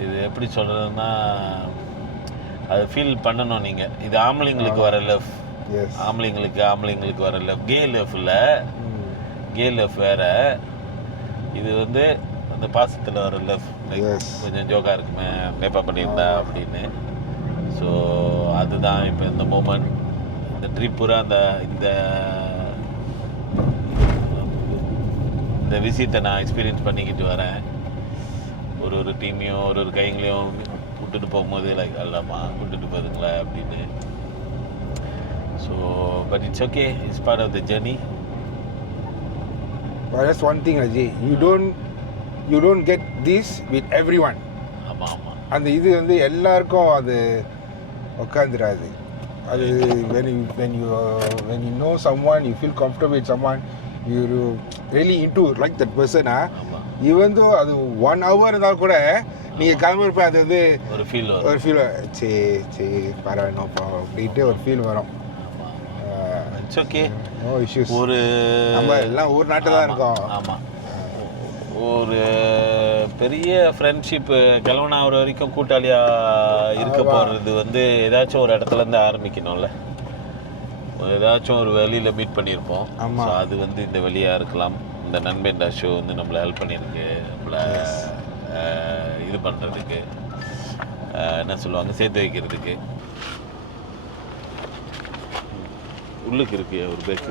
இது எப்படி சொல்கிறதுன்னா அது ஃபீல் பண்ணணும் நீங்கள். இது ஆம்பளைங்களுக்கு வர லவ். ஆம்பளைங்களுக்கு வர லவ். கே லவ் இல்லை, கே லவ் வேற. இது வந்து அந்த பாசத்தில் வர லவ். கொஞ்சம் ஜோக்காக இருக்குமே மேப்பா பண்ணியிருந்தா அப்படின்னு. ஸோ அதுதான் இப்போ இந்த மூமெண்ட். இந்த ட்ரிப் பூரா இந்த விஷயத்தை நான் எக்ஸ்பீரியன்ஸ் பண்ணிக்கிட்டு வரேன். ஒரு டீமையும் ஒரு கைங்களையும் விட்டுட்டு போகும்போது லைக் அல்லாமா விட்டுட்டு போகுதுங்களா அப்படின்னு. So but it's okay, it's part of the journey. But that's one thing, Ajay. You don't get this with everyone. ஆமாம் ஆமாம். அந்த இது வந்து எல்லாருக்கும் அது உட்காந்துராது. அது when you know someone, you feel comfortable with someone, you really into like that person. Even though அது 1 hour இருந்தால் கூட நீங்கள் கிளம்புறப்ப அது வந்து ஒரு ஃபீல் சரி பரவாயில்ல அப்படின்ட்டு ஒரு ஃபீல் வரும். It's okay, no issues. ஒரு நம்ம எல்லாம் ஊர் நாட்டில் தான் இருக்கோம். ஆமாம். ஒரு பெரிய ஃப்ரெண்ட்ஷிப்பு கிளம்புனா ஒரு வரைக்கும் கூட்டாளியாக இருக்க போகிறது வந்து ஏதாச்சும் ஒரு இடத்துலேருந்து ஆரம்பிக்கணும்ல. ஏதாச்சும் ஒரு வெளியில் மீட் பண்ணியிருப்போம். ஸோ அது வந்து இந்த வழியாக இருக்கலாம். இந்த நண்பேண்டா ஷோ வந்து நம்மளை ஹெல்ப் பண்ணியிருக்கு. நம்மளை இது பண்ணுறதுக்கு என்ன சொல்லுவாங்க, சேர்த்து வைக்கிறதுக்கு. உள்ளுக்கு இருக்கு ஒரு பேக்கு.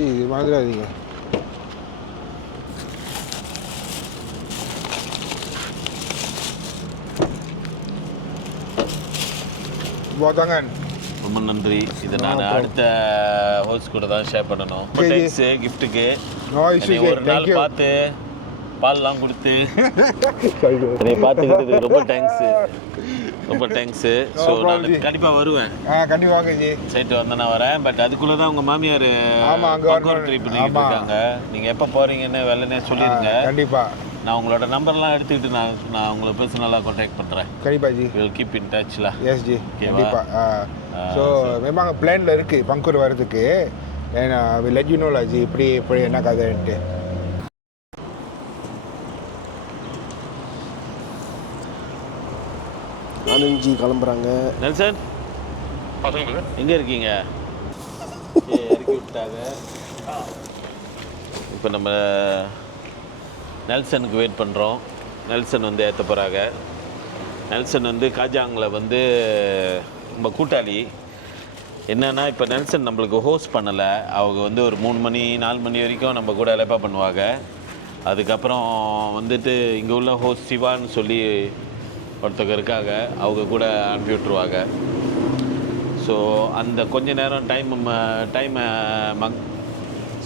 இது மாதிரி அதிக போதாங்க. ரொம்ப நன்றி. இதை நான் அடுத்த ஹோஸ்ட் கூட தான் ஷேர் பண்ணணும். தேங்க்ஸ் கிஃப்ட்டுக்கு. ஒரு நாள் பார்த்து பால்லாம் கொடுத்து என்னை பார்த்துக்கிட்டதுக்கு ரொம்ப தேங்க்ஸு. ஸோ நான் கண்டிப்பாக வருவேன். கண்டிப்பாக ஜி. சைட்டு வந்தேன், நான் வரேன். பட் அதுக்குள்ளே தான் உங்கள் மாமியார் ட்ரிப் பண்ணிக்கிட்டு இருக்காங்க. நீங்கள் எப்போ போகிறீங்கன்னு வெள்ளனே சொல்லிடுங்க. கண்டிப்பாக நான் உங்களோட நம்பர்லாம் எடுத்துக்கிட்டு நான் உங்களை பர்சனலாக கான்டாக்ட் பண்ணுறேன். கண்டிப்பாக ஜி. வில் கீப் இன் டச்ல. எஸ் ஜி, கண்டிப்பாக. ஸோ மேமாங்க பிளானில் இருக்குது பங்கூர் வரதுக்கு. Will let you know ji இப்படி என்ன கதைன்ட்டு. ஆனந்த்ஜி கிளம்புறாங்க. நெல்சன் எங்கே இருக்கீங்க? இறக்கி விட்டாங்க. இப்போ நம்ம நெல்சனுக்கு வெயிட் பண்ணுறோம். நெல்சன் வந்து ஏற்ற போகிறாங்க. நெல்சன் வந்து காஜாங்கில் வந்து நம்ம கூட்டாளி. என்னென்னா இப்போ நெல்சன் நம்மளுக்கு ஹோஸ்ட் பண்ணலை. அவங்க வந்து ஒரு 3 மணி 4 மணி வரைக்கும் நம்ம கூட அலைப்பா பண்ணுவாங்க. அதுக்கப்புறம் வந்துட்டு இங்கே உள்ள ஹோஸ்ட் சிவான்னு சொல்லி ஒருத்தங்க இருக்காங்க, அவங்க கூட அனுப்பி விட்ருவாங்க. ஸோ அந்த கொஞ்ச நேரம் டைமை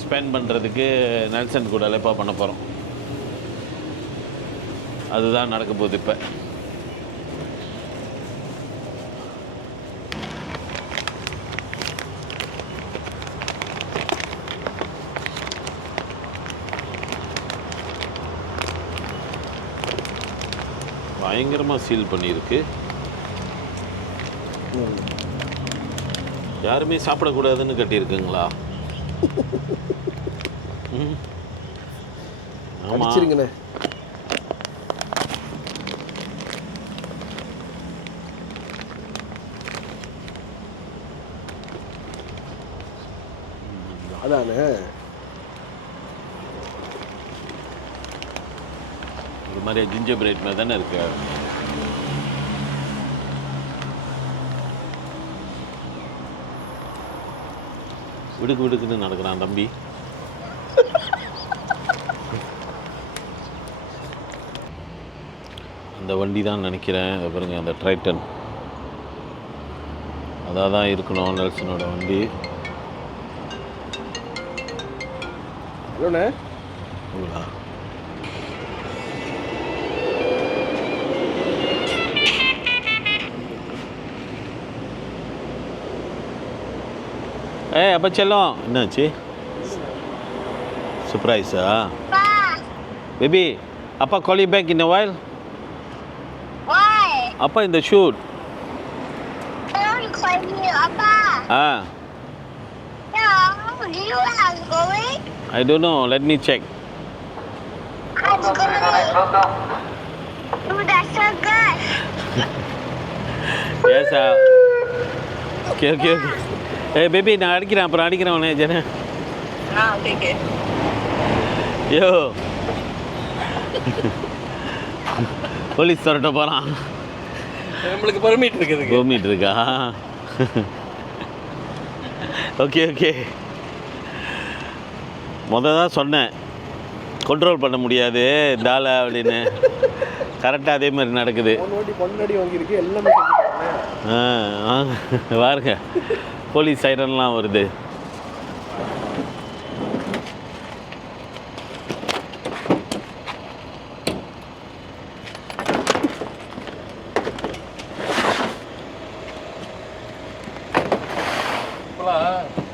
ஸ்பெண்ட் பண்ணுறதுக்கு நெல்சன் கூட அலைப்பா பண்ண போகிறோம். அதுதான் நடக்க போகுது இப்போ. பயங்கரமாக சீல் பண்ணியிருக்கு. யாருமே சாப்பிடக்கூடாதுன்னு கட்டியிருக்குங்களா? ஆமாம், அடிச்சிருங்கண்ணே. அதானே இது மாதிரி ஜிஞ்சர் பிரெட் மாதிரி தானே இருக்கு. விடுக்குன்னு நடக்கிறான் தம்பி. அந்த வண்டி தான் நினைக்கிறேன். பாருங்க, அந்த ட்ரைட்டன் அதாக தான் இருக்கணும் நெல்சனோட வண்டி. ஹலோண்ணே. அப்போ செல்லம் என்னாச்சு? சர்ப்ரைஸா பேபி? அப்பா call you back in a while. Why? அப்பா இந்த shoot. I don't call you Appa. No, do you know where I was going? I don't know, let me check. I was going. Dude, that's so good. Yes, okay. Hey baby, நான் அடிக்கிறேன், அப்புறம் அடிக்கிறேன் உன்னை ஜன. Okay. யோ police தரட்ட போகிறான். நம்மளுக்கு permit இருக்குது. Permit இருக்கா? Okay. தான் சொன்னேன் கண்ட்ரோல் பண்ண முடியாது தாள அப்படின்னு. கரெக்டாக அதே மாதிரி நடக்குது. பொன்னடி வாங்கியிருக்கு எல்லாமே. பாருங்க, போலீஸ் சைரன்லாம் வருது.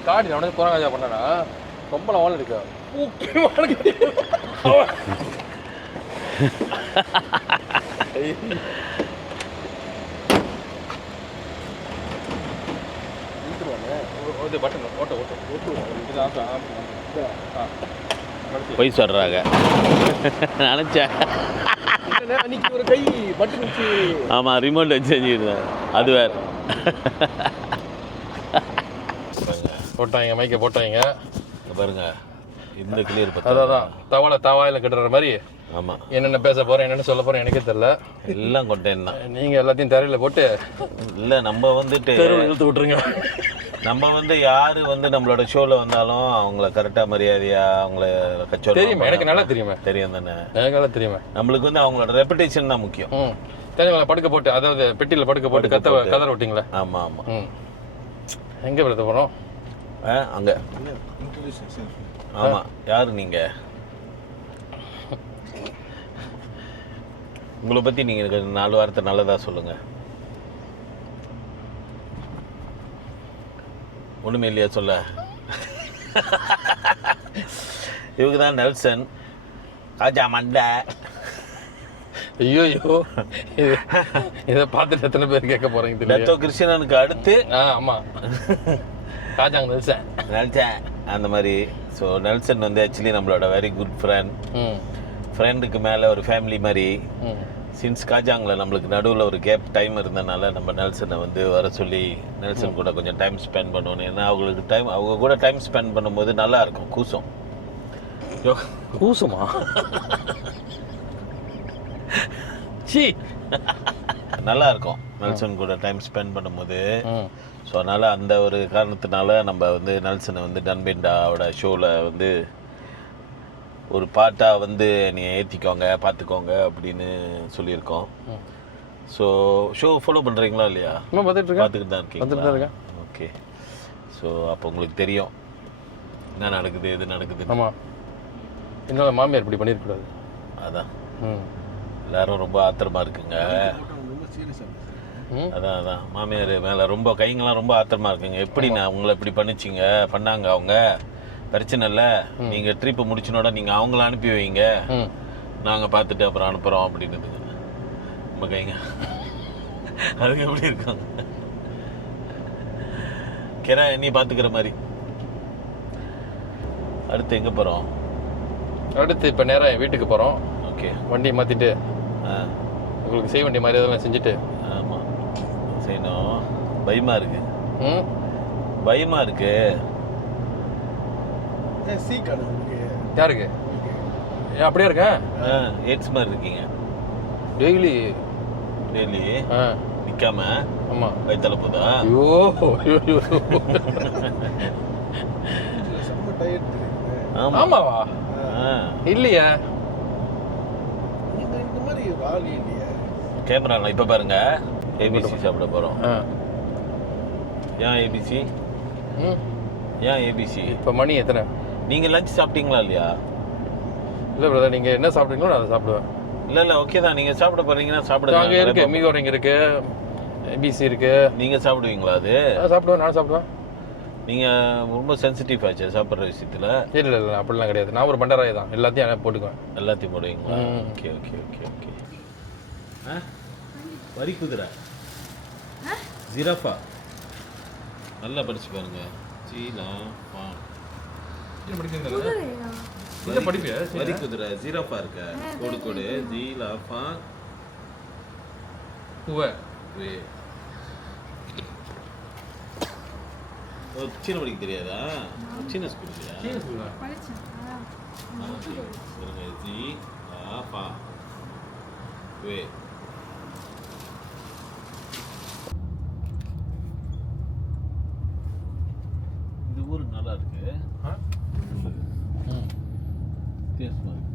காடி அவனே போராஜா பண்ணா ரொம்ப வாழ இருக்கா. பொய் சொல்கிறாங்க நினச்சேன். ஒரு கை பட்டன் வச்சு. ஆமாம், ரிமோட் வச்சு செஞ்சுருந்தேன். அது வேறு போட்டாங்க, மைக்கை போட்டாங்க பாருங்க. இந்த கிளியர் அதான் தவாயில் கட்டுற மாதிரி. ஆமாம், என்னென்ன பேச போகிறேன், என்னென்ன சொல்ல போகிறேன் எனக்கே தெரில. எல்லாம் கொண்டேன் தான். நீங்கள் எல்லாத்தையும் தரையில் போட்டு இல்லை, நம்ம வந்துட்டு இழுத்து விட்ருங்க. நம்ம வந்து யார் வந்து நம்மளோட ஷோவில் வந்தாலும் அவங்கள கரெக்டாக மரியாதையாக அவங்கள கச்சோட தெரியுமா? எனக்கு நல்லா தெரியுமே. தெரியும் தானே? எனக்கு நல்லா தெரியுமே. நம்மளுக்கு வந்து அவங்களோட ரெப்புடேஷன் தான் முக்கியம். தெரியுமா? படுக்க போட்டு, அதாவது பெட்டியில் படுக்க போட்டு கதற விட்டிங்களே. ஆமாம். எங்கே விடுத்த போகிறோம்? அங்கே. ஆமாம், யார் நீங்கள்? உங்களை பற்றி நீங்கள் எனக்கு 4 வார்த்தை நல்லதாக சொல்லுங்கள். ஒன்றுமே இல்லையா சொல்ல? இவங்க தான் நெல்சன் காஜா மண்டை. ஐயோ இதை பார்த்துட்டு எத்தனை பேர் கேட்க போகிறீங்க? டத்தோ கிருஷ்ணனுக்கு அடுத்து ஆமாம், காஜாங் நெல்சன் அந்த மாதிரி. ஸோ நெல்சன் வந்து ஆக்சுவலி நம்மளோட வெரி குட் ஃப்ரெண்டுக்கு மேலே ஒரு ஃபேமிலி மாதிரி. சின்ஸ் காஜாங்கில் நம்மளுக்கு நடுவில் ஒரு கேப் டைம் இருந்தனால நம்ம நெல்சனை வந்து வர சொல்லி நெல்சன் கூட கொஞ்சம் டைம் ஸ்பெண்ட் பண்ணணும். ஏன்னா அவங்க கூட டைம் ஸ்பெண்ட் பண்ணும்போது நல்லா இருக்கும். கூசமா? நல்லா இருக்கும். நெல்சன் கூட டைம் ஸ்பெண்ட் பண்ணும்போது. ஸோ அதனால் அந்த ஒரு காரணத்தினால நம்ம வந்து நெல்சனை வந்து டன்பிண்டாவோட ஷோவில் வந்து ஒரு பாட்டாக வந்து நீ ஏற்றிக்கோங்க பார்த்துக்கோங்க அப்படின்னு சொல்லியிருக்கோம். ஸோ ஷோ ஃபாலோ பண்ணுறீங்களா இல்லையா? பார்த்துக்கிட்டு தான் இருக்கீங்களா? ஓகே. ஸோ அப்போ உங்களுக்கு தெரியும் என்ன நடக்குது எது நடக்குது. ஆமாம், என்னோட மாமியார் இப்படி பண்ணியிருக்கூடாது. அதான் எல்லாரும் ரொம்ப ஆத்திரமா இருக்குங்க. ரொம்ப சீரியஸாக அதான் மாமியார் மேலே ரொம்ப கைங்கெல்லாம் ரொம்ப ஆத்திரமா இருக்குங்க. எப்படி நான் உங்களை இப்படி பண்ணாங்க அவங்க பிரச்சனை இல்லை, நீங்கள் ட்ரிப்பு முடிச்சினோட நீங்கள் அவங்கள அனுப்பி வைங்க, நாங்கள் பார்த்துட்டு அப்புறம் அனுப்புகிறோம் அப்படின்னுதுங்க. ரொம்ப கைங்க அதுக்கு எப்படி இருக்காங்க கிரா நீ பார்த்துக்கிற மாதிரி. அடுத்து எங்கே போகிறோம்? அடுத்து இப்போ நேராக என் வீட்டுக்கு போகிறோம். ஓகே. வண்டியை மாற்றிட்டு உங்களுக்கு செய்ய வேண்டிய மாதிரி அதெல்லாம் செஞ்சுட்டு. ஆமாம் செய்யணும். பயமாக இருக்கு. சி கார்டு யாருக்கு? ஏன் அப்படியே இருக்கேன்? எய்ட்ஸ் மாதிரி இருக்கீங்க. டெய்லி நிற்காம. ஆமாம். வயிற்றுல போதா? ஐயோ செம்ம டயர்ட். ஆமாவா? இல்லையா, நீங்கள் இந்த மாதிரி ஆள் இல்லையா? கேமரா இப்போ பாருங்க. ஏபிசி சாப்பிட போகிறோம். ஏன் ஏபிசி? ஏன் ஏபிசி? இப்போ மணி எத்தனை? நீங்கள் லஞ்ச் சாப்பிட்டீங்களா இல்லையா? இல்லை பிரதர், நீங்கள் என்ன சாப்பிட்றீங்களோ நான் அதை சாப்பிடுவேன். இல்லை ஓகே தான். நீங்கள் சாப்பிட போகிறீங்கன்னா சாப்பிடுங்க. அங்கே இருக்கு மீகோரிங் இருக்கு, ஏபிசி இருக்கு. நீங்கள் சாப்பிடுவீங்களா? அது சாப்பிடுவேன், நான் சாப்பிடுவேன். நீங்கள் ரொம்ப சென்சிட்டிவ் ஆச்சு சாப்பிட்ற விஷயத்தில். இல்லை அப்படிலாம் கிடையாது. நான் ஒரு பண்டராய் தான், எல்லாத்தையும் போட்டுக்குவேன். எல்லாத்தையும் போடுவீங்களா? ஓகே. வரி குதிரை ஜிராஃபா நல்லா படிச்சு பாருங்க. வரி குதிரை ஜிராஃபா இருக்க கோடு ஜீலாஃபா சீன படிக்க தெரியாதா? சீன ஸ்கூல் ஜீலாஃபா வே. இந்த ஊர் நல்லா இருக்கு. வித்தியாசமா இருக்கு.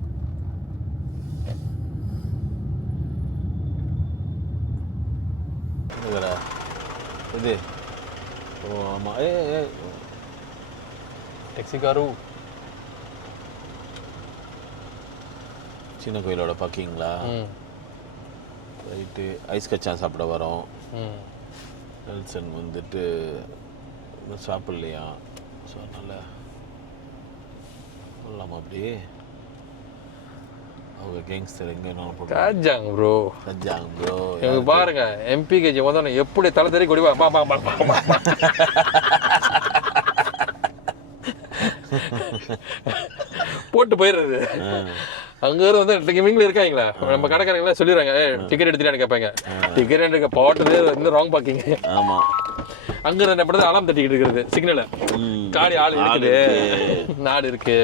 இது ஓ ஆமாம். டெக்ஸிகாரு சின்ன கோயிலோட பார்க்கிங்களா? ரைட்டு. ஐஸ் கச்சான் சாப்பிட வரோம். நெல்சன் வந்துட்டு சாப்பிட்லையா? ஸோ அதனால் சொல்லலாமா அப்படி? அவங்க கேங்ஸ்டர் எங்கே வேணாலும் போட்டு ராஜாங்க ப்ரோ. எனக்கு பாருங்க எம்பிகேஜி வந்தோன்னே எப்படி தலை தெரி கொடிவா போட்டு போயிடுறது. அங்கேருந்து வந்து இவங்களும் இருக்காங்களா, நம்ம கடைக்காரங்களா சொல்லிடுறாங்க டிக்கெட் எடுத்துட்டான்னு கேட்பாங்க. டிக்கெட் எடுக்க போட்டது இன்னும் ராங் பார்க்கிங். ஆமாம். அங்கே என்ன பண்ணுறது, அலாம் தட்டிக்கிட்டு இருக்கிறது சிக்னல. காடி ஆள் இருக்குது, நாடு இருக்கு.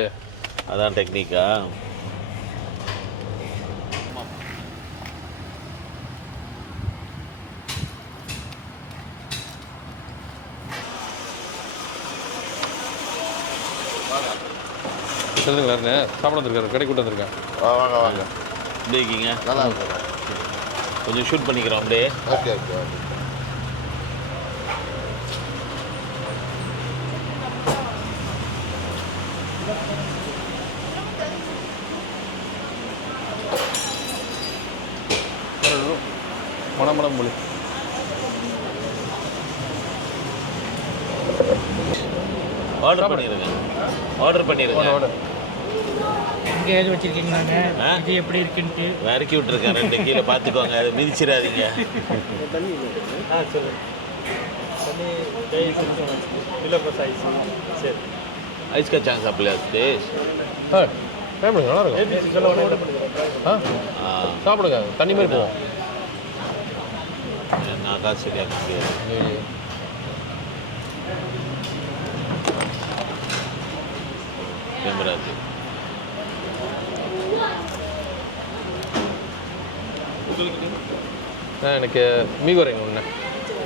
அதான் டெக்னிக்கா? சொல்லுங்களா, சாப்பிட வந்துருக்காரு, கடை கூட்டு வந்திருக்கேன். வாங்க எப்படி இருக்கீங்க? நல்லா இருக்கு. கொஞ்சம் ஷூட் பண்ணிக்கிறோம் அப்படியே. ஓகே. மணமணம் மொழி ஆர்டர் பண்ணிடுங்க. எங்கேயாவது வச்சிருக்கீங்களாங்க? இது எப்படி இருக்குன்ட்டு இறக்கி விட்டுருக்கேன். 2 கீழே பார்த்துக்கோங்க, அதை மிதிச்சிடாதீங்க. சரி, ஐஸ் கச்சாங்க சாப்பிடல ஸ்டேஷ். நல்லா இருக்கும். சாப்பிடுங்க, தண்ணி மாதிரி போவோம். நான் காசு சரியாக முடியாது. கேமராஜ் உங்களுக்கு எனக்கு மீ கோரிங் ஒன்று.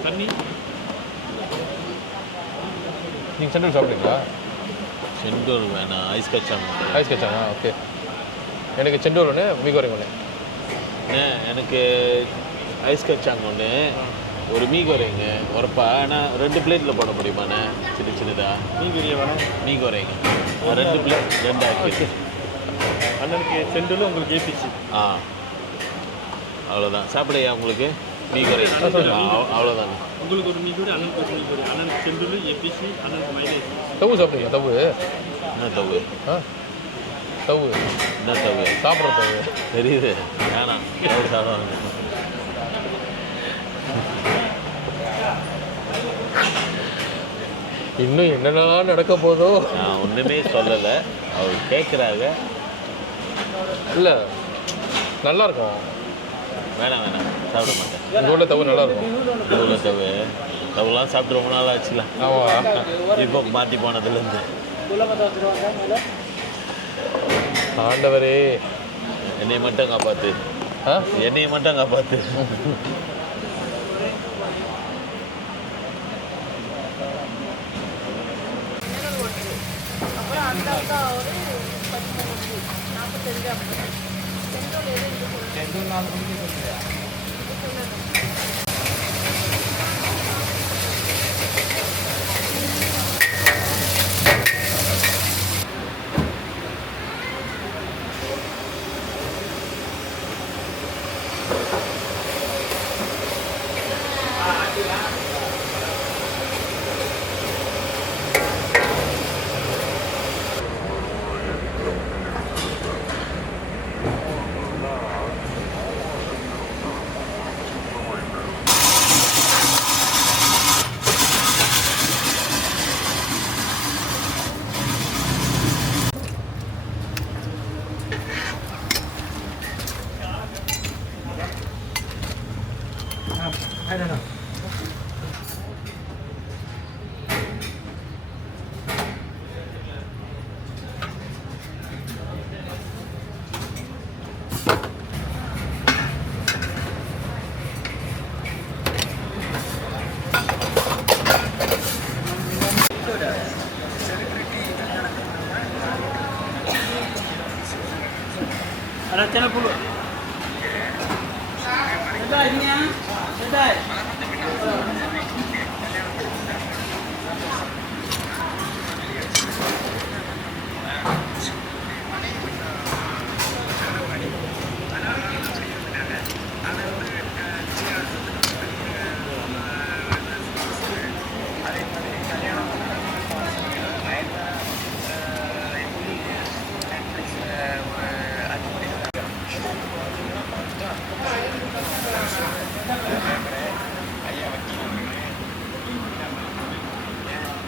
தண்ணி நீங்கள் சென்டூர் சாப்பிட்றீங்களா? செந்தூர் வேணாம், ஐஸ் கச்சாங்க. ஐஸ் கச்சாங்க, ஓகே. எனக்கு செண்டூர் ஒன்று, மீ கோரிங் ஒன்று. எனக்கு ஐஸ் கச்சாங்க ஒன்று, ஒரு மீ கோரிங்க உரப்பா. ஆனால் 2 பிளேட்டில் போட முடியுமாண்ணே? சின்னதா மீன் பிரியாணி வேணும். மீ கோரிங்க 2 பிளேட் 2 ஆக்கி. அண்ணனுக்கு செண்டில் உங்களுக்கு ஏபிசி. அவ்வளோதான். சாப்பிடையா உங்களுக்கு மீ கோரிங்? அவ்வளோதாங்க. உங்களுக்கு ஒரு மீன் அண்ணனுக்கு ஒரு மீன் அண்ணனுக்கு செண்டில் ஏபிசி, அண்ணனுக்கு மைலேஜ். தவு சாப்பிடுங்க. தவு என்ன தவு? தவு என்ன தவு? சாப்பிட்ற தவு தெரியுது. வேணாம், தவு சாப்பிடுவாங்க. இன்னும் என்னென்னலாம் நடக்க போதோ. நான் ஒன்றுமே சொல்லலை, அவர் கேட்குறாங்க. இல்லை, நல்லா இருக்கும். வேணாம் சாப்பிட மாட்டேன். உங்கள் ஊரில் தவு நல்லா இருக்கும். எவ்வளோ தவுலாம் சாப்பிட்டு ரொம்ப நாள் ஆச்சுல. ஆமாம், இப்போ மாற்றி போனதுலேருந்து. ஆண்டவரே என்னை மட்டும் காப்பாற்று, என்னை மட்டும் காப்பாற்று.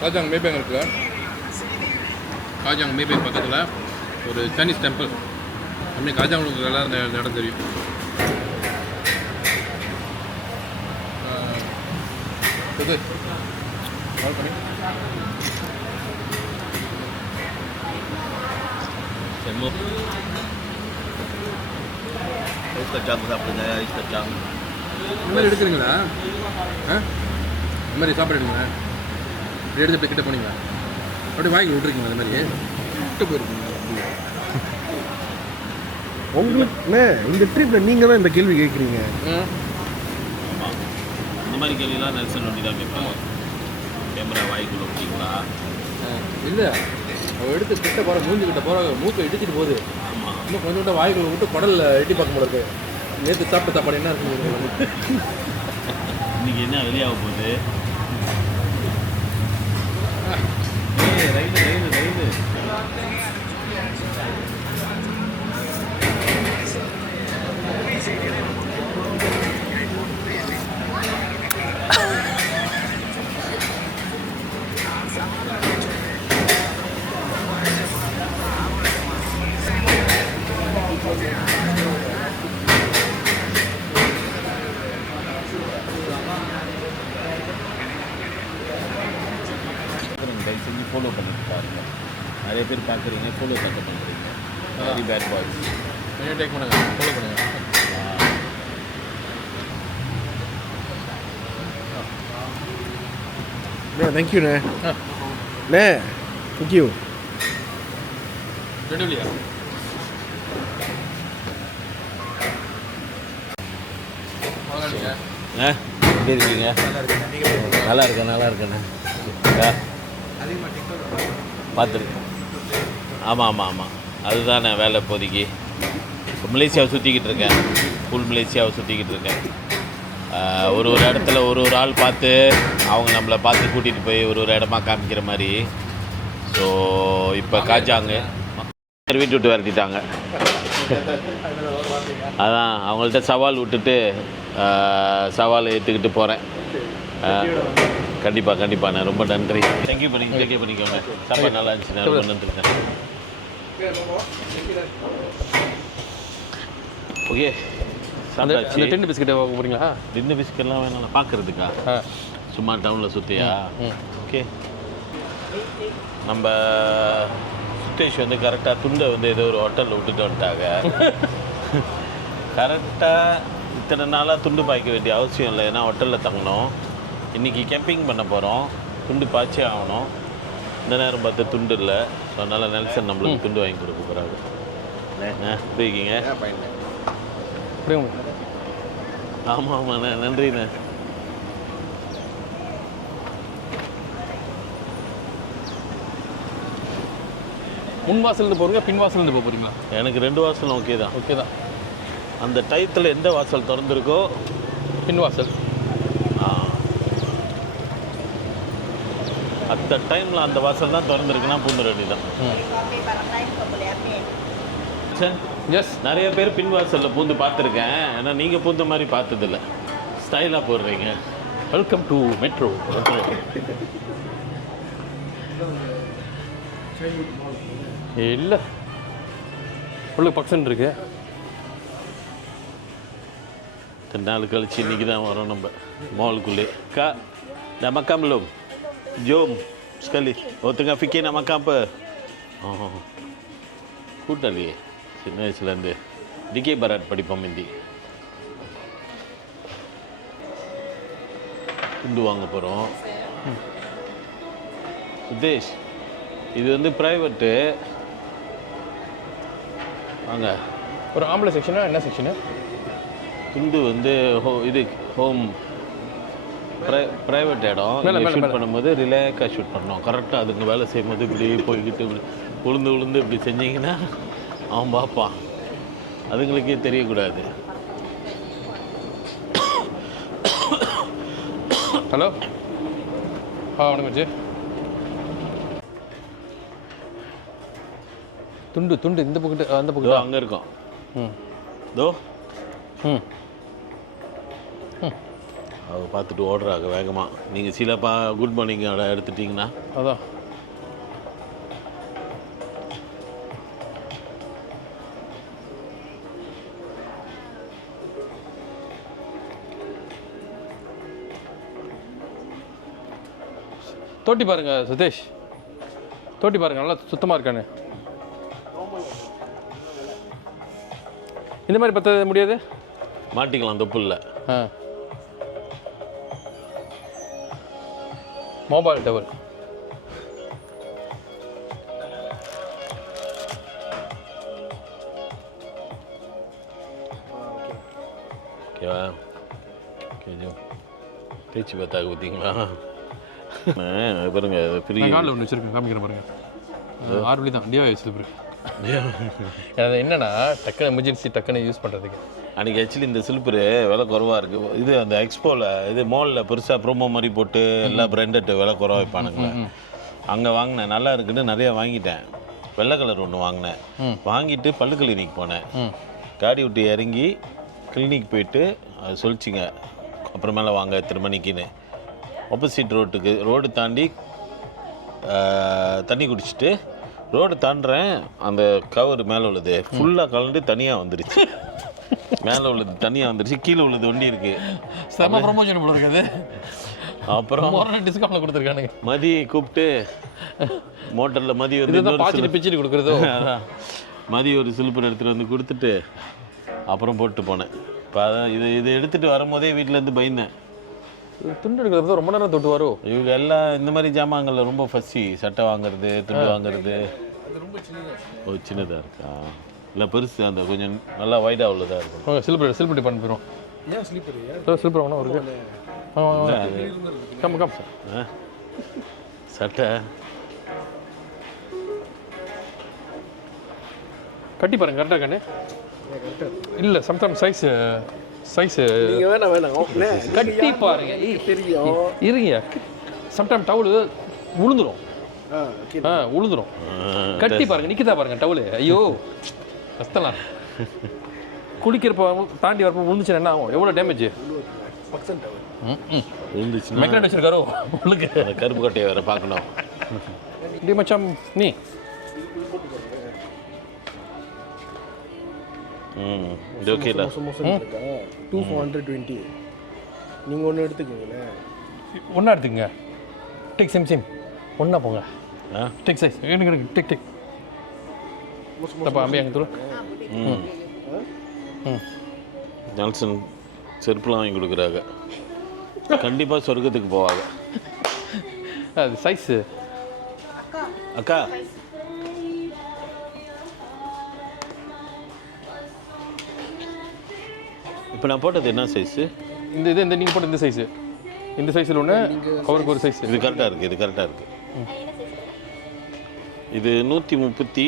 காஜாங் மேபேங் இருக்குல்ல, காஜாங் மேபேங் பக்கத்தில் ஒரு சைனீஸ் டெம்பிள். அப்படி காஜாங் உங்களுக்கு எல்லாம் இந்த இடம் தெரியும். இது கால் பண்ணி ஐஸ் கச்சாங்க சாப்பிடுங்க. ஐஸ் கச்சாங்க இந்த மாதிரி எடுக்கிறீங்களா? இந்த மாதிரி சாப்பிடுங்களா? எடுத்து அப்படி கிட்ட போனீங்களா? அப்படியே வாங்கி விட்ருக்கீங்களா? இந்த மாதிரி கிட்ட போயிருக்கீங்களா? உங்களுக்கு இந்த ட்ரிப்பில் நீங்கள் தான் இந்த கேள்வி கேட்குறீங்க. இந்த மாதிரி கேள்விலாம் நெல்சன் ஒண்டி தான் கேட்பாங்க. கேமரா வாய்க்குள்ள விட்டீங்களா? இல்லை, அவள் எடுத்து கிட்ட போகிற மூஞ்சி கிட்ட போகிற மூக்கை இடிச்சிட்டு போகுது. இன்னும் கொஞ்சம் விட்ட வாய்க்குள்ள விட்டு குடலில் எட்டி பார்க்க முடியாது. நேற்று சாப்பிட்ட சாப்பாடு என்ன இருக்குங்க? இன்னைக்கு என்ன வெளியாக போகுது? ரயில் ரயில் ரயில் தயவு செஞ்சு ஃபாலோ பண்ணிட்டு பாருங்க. நிறைய பேர் பார்க்குறீங்க, ஃபாலோ தக்க பண்ணுறீங்க. Very bad boys. டேக் பண்ணுங்க, ஃபாலோ பண்ணுங்க. தேங்க்யூண்ணே அண்ணே தேங்க்யூ. ரெண்டுலையா? எப்படி இருக்கீங்க? நல்லா இருக்கேண்ணே. பார்த்துருக்கேன். ஆமாம் அதுதானே வேலை இப்போதைக்கு. இப்போ மலேசியாவை சுற்றிக்கிட்டு இருக்கேன். ஃபுல் மலேசியாவை சுற்றிக்கிட்டு இருக்கேன். ஒரு இடத்துல ஒரு ஆள் பார்த்து அவங்க நம்மளை பார்த்து கூட்டிகிட்டு போய் ஒரு இடமா காமிக்கிற மாதிரி. ஸோ இப்போ காஜாங்க வீட்டு விட்டு விரட்டிட்டாங்க. அதான் அவங்கள்ட்ட சவால் விட்டுட்டு சவாலை ஏற்றுக்கிட்டு போகிறேன். கண்டிப்பாண்ணே. ரொம்ப நன்றி. தேங்க்யூ பண்ணிக்கோங்க. சாப்பாடு நல்லா இருந்துச்சுண்ணே. ரொம்ப நன்றி. ஓகே, அந்த டின்னு பிஸ்கெட்டை போகிறீங்களா? டின்னு பிஸ்கெட்லாம் வேணாம் பார்க்குறதுக்கா? சும்மா டவுனில் சுற்றியா? ஓகே. நம்ம சுத்தேஷ் வந்து கரெக்டாக துண்டை வந்து ஏதோ ஒரு ஹோட்டலில் விட்டுட்டு வந்துட்டாங்க. கரெக்டாக இத்தனை நாளாக துண்டு பாய்க்க வேண்டிய அவசியம் இல்லை. ஏன்னா ஹோட்டலில் தங்கணும். இன்றைக்கி கேம்பிங் பண்ண போகிறோம். துண்டு பாய்ச்சே ஆகணும். இந்த நேரம் பார்த்து துண்டு இல்லை. ஸோ அதனால் நெல்சன் நம்மளுக்கு துண்டு வாங்கி கொடுக்க போகிறாரு. எப்படி இருக்கீங்க? ஆமாண்ணே. நன்றிண்ணே. முன் வாசல்லேருந்து போகிறீங்க, பின் வாசல்லேருந்து போக போகிறீங்களா? எனக்கு 2 வாசலும் ஓகே தான். அந்த டயத்தில் எந்த வாசல் திறந்துருக்கோ பின் வாசல். அந்த டைமில் அந்த வாசல் தான் திறந்துருக்குன்னா பூந்து ரெடி தான். எஸ், நிறைய பேர் பின் வாசலில் பூந்து பார்த்துருக்கேன். ஏன்னா நீங்கள் பூந்த மாதிரி பார்த்ததில்ல. ஸ்டைலாக போடுறீங்க. Welcome to metro. இல்லை, உள்ள பக்சன் இருக்கு. 2 நாள் கழிச்சு இன்றைக்கி தான் வரோம் நம்ம மாலுக்குள்ளே. dah makan belum? Jom sekali. Oh, tengah fikir nak makan apa? Oh, கூட்டாளி சின்ன வயசுலேருந்து டிகே பராட் படிப்போம். மிந்தி துண்டு வாங்க போகிறோம். உதேஷ், இது வந்து ப்ரைவேட்டு. வாங்க. ஒரு ஆம்பளை செக்ஷனா? என்ன செக்ஷனு? துண்டு வந்து இது ஹோம் ப்ரைவேட் இடம். ஷூட் பண்ணும்போது ரிலாக்ஸாக ஷூட் பண்ணோம். கரெக்டாக அதுங்க வேலை செய்யும்போது இப்படி போய்கிட்டு இப்படி உளுந்து இப்படி செஞ்சிங்கன்னா அவன் பார்ப்பான். அதுங்களுக்கே தெரியக்கூடாது. ஹலோ, வணக்கம் ஜி. துண்டு இந்த பக்கத்து அந்த பக்கம் அங்கே இருக்கும். தோ அவ பார்த்துட்டு ஓடுறாங்க வேகமாக. நீங்கள் சிலப்பா குட் மார்னிங் எடுத்துட்டிங்கன்னா அதான். தோட்டி பாருங்க சுதேஷ், தோட்டி பாருங்க நல்லா சுத்தமாக இருக்கானு. இந்த மாதிரி பற்ற முடியாது, மாட்டிக்கலாம், தொப்பு இல்லை. மொபைல் டவர் ஓகேவா? கொஞ்சம் பேச்சு பார்த்தாக்க பார்த்தீங்களா? பாருங்க ஃப்ரீ காலில் ஒன்று வச்சுருக்கேன், காமிக்கிறேன் பாருங்க. 6 மணி தான் டிவைஸ் இருக்கு. அது என்னன்னா டக்குன்னு எமர்ஜென்சி டக்குன்னு யூஸ் பண்ணுறதுக்கு. அன்றைக்கி ஆக்சுவலி இந்த சிலிப்பரு விலை குறவாக இருக்குது. இது அந்த எக்ஸ்போவில் இது மாலில் பெருசாக ப்ரோமோ மாதிரி போட்டு எல்லா பிராண்டட் விலை குறவா வைப்பானுங்களே, அங்கே வாங்கினேன். நல்லா இருக்குன்னு நிறையா வாங்கிட்டேன். வெள்ளை கலர் ஒன்று வாங்கினேன். வாங்கிட்டு பல்லு கிளினிக் போனேன். காடி விட்டு இறங்கி கிளினிக் போயிட்டு அது சொல்லிச்சிங்க அப்புறமேல வாங்க எத்தனை மணிக்குன்னு. ஆப்போசிட் ரோடு தாண்டி தண்ணி குடிச்சிட்டு ரோடு தாண்டுறேன். அந்த கவர் மேலே உள்ளது ஃபுல்லாக கலந்து தனியாக வந்துருச்சு. மேலே உள்ளது தனியாக வந்துருச்சு, கீழே உள்ளது ஒண்டி இருக்கு. செம ப்ரொமோஷன் போல இருக்குது. அப்புறம் டிஸ்கவுண்ட்ல கொடுத்துருக்கானுங்க. மதி கூப்பிட்டு மோட்டரில் மதி வந்து பிச்சுட்டு கொடுக்குறதோ. மதி ஒரு சிலிப்பர் எடுத்துகிட்டு வந்து கொடுத்துட்டு அப்புறம் போட்டு போனேன். இப்போ அதான் இது எடுத்துகிட்டு வரும்போதே வீட்டிலேருந்து பயந்தேன். துண்டு எடுக்கிறது ரொம்ப நேரம் தொட்டு வரும். இவங்க எல்லாம் இந்த மாதிரி ஜாமான்களில் ரொம்ப ஃபஸ்ஸி. சட்டை வாங்குறது, துண்டு வாங்குறது. அது ரொம்ப சின்னதாக ஓ, சின்னதாக இருக்கா? இல்லை பெருசு, அந்த கொஞ்சம் நல்லா வைடாக உள்ளதாக இருக்கும். சிலிப்படி பண்ண போயிடும். ஏன் ஸ்லீப்பர் சிலிப்பர் வாங்கினா ஒரு கம் கம் சட்டை கட்டி பாருங்க கரெக்டாக கண்ணு. இல்லை சம்டைம் சைஸு நீங்கள் வேணாம் கட்டி பாருங்க. தெரியும். இருங்க, சம்டைம் டவுலு உளுந்துரும். உளுந்துரும். கட்டி பாருங்க, நிற்கிதா பாருங்க டவுலு. ஐயோ கஷ்டலாம். குளிக்கிறப்ப தாண்டி வரப்போ விழுந்துச்சுன்னா என்ன ஆகும்? எவ்வளோ டேமேஜ் இருந்துச்சுன்னா மெக்கானிக் வச்சிருக்காரோ உங்களுக்கு? அந்த கருப்பு கட்டையை வேறு பார்க்கணும். டி மச்சான் நீ இது ஓகேல. இருக்கா 220. நீங்கள் ஒன்று எடுத்துக்கோங்களேன். ஒன்றா எடுத்துக்கங்க. டெக் சிம் ஒன்றா போங்க. டெக் சைஸ் எனக்கு டெக் தப்பா அம்பி அங்கே தூரம். ஜான்சன் செருப்புலாம் வாங்கி கொடுக்குறாங்க. கண்டிப்பாக சொர்க்கத்துக்கு போவாங்க. அது சைஸு. அக்கா இப்போ நான் போட்டது என்ன சைஸு? இந்த நீங்கள் போட்ட இந்த சைஸு. இந்த சைஸில் ஒன்று, அவருக்கு ஒரு சைஸ். இது கரெக்டாக இருக்குது. இது 130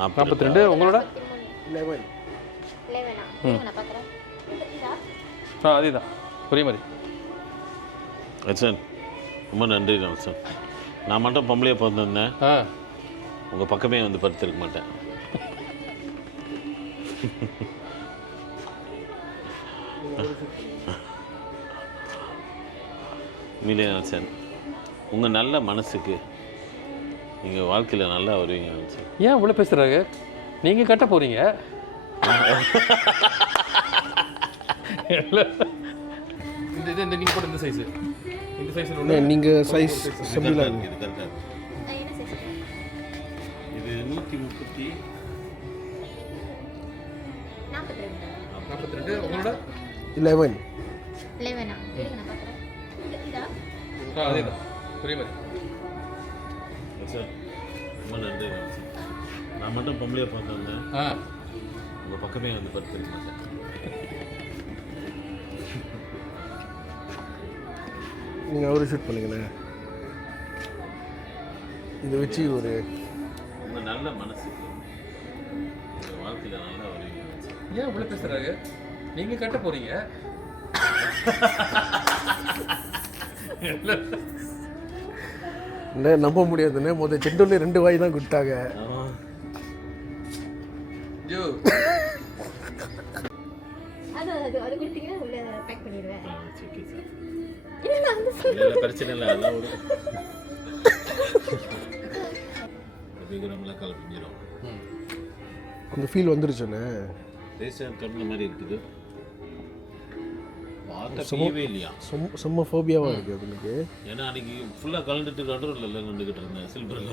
42. உங்களோட 11. அதே தான் ஒரே மாதிரி. அச்சன் ரொம்ப நன்றி சார். நான் மட்டும் பொம்பளையாக பிறந்திருந்தேன், உங்கள் பக்கமே வந்து படுத்திருக்க மாட்டேன். மில்லியன் உங்கள் நல்ல மனசுக்கு நீங்கள் வாழ்க்கையில் நல்லா வருவீங்க சார். ஏன் இவ்வளோ பேசுகிறாங்க? நீங்கள் கட்ட போகிறீங்க. இந்த நீங்கள் போட்ட இந்த சைஸு. இந்த சைஸில் ஒன்று. நீங்கள் சைஸ் சிம்பிளாக இருக்குது. இது கரெக்டாக இருக்குது. இது 130 42. உங்களோட 11. அதே தான் ஒரே மாதிரி. சார் ரொம்ப நன்றி சார். நான் மட்டும் பொம்பளையாக பார்த்துருந்தேன், உங்கள் பக்கமே வந்து படுத்திருக்க மாட்டேன். நீங்கள் அவரை ஷூட் பண்ணிங்கண்ணே. இதை வச்சு ஒரு உங்கள் நல்ல மனசுக்கு உங்கள் வாழ்க்கையில் நல்லா வருவீங்க. ஏன் இவ்வளோ பேசுகிறாங்க? நீங்கள் கட்ட போகிறீங்க. நம்ப முடியாதுண்ணே. முதல் செண்டோலே 2 வாய் தான் கொடுத்தாங்க. பிரச்சனை இல்லை, அதெல்லாம் ஒரு நம்மளாம் கலப்பிஞ்சிடும். அந்த ஃபீல் வந்துருச்சுண்ணே. ரேசர் தொடர்ந்த மாதிரி இருக்குது. வார்த்தையே இல்லையா? செம்ம ஃபோபியாவாக இருக்குது அது எனக்கு. ஏன்னா அன்றைக்கி ஃபுல்லாக கலந்துட்டு கண்ட்ரோலில் நின்றுக்கிட்டு இருந்தேன். சில்வரில்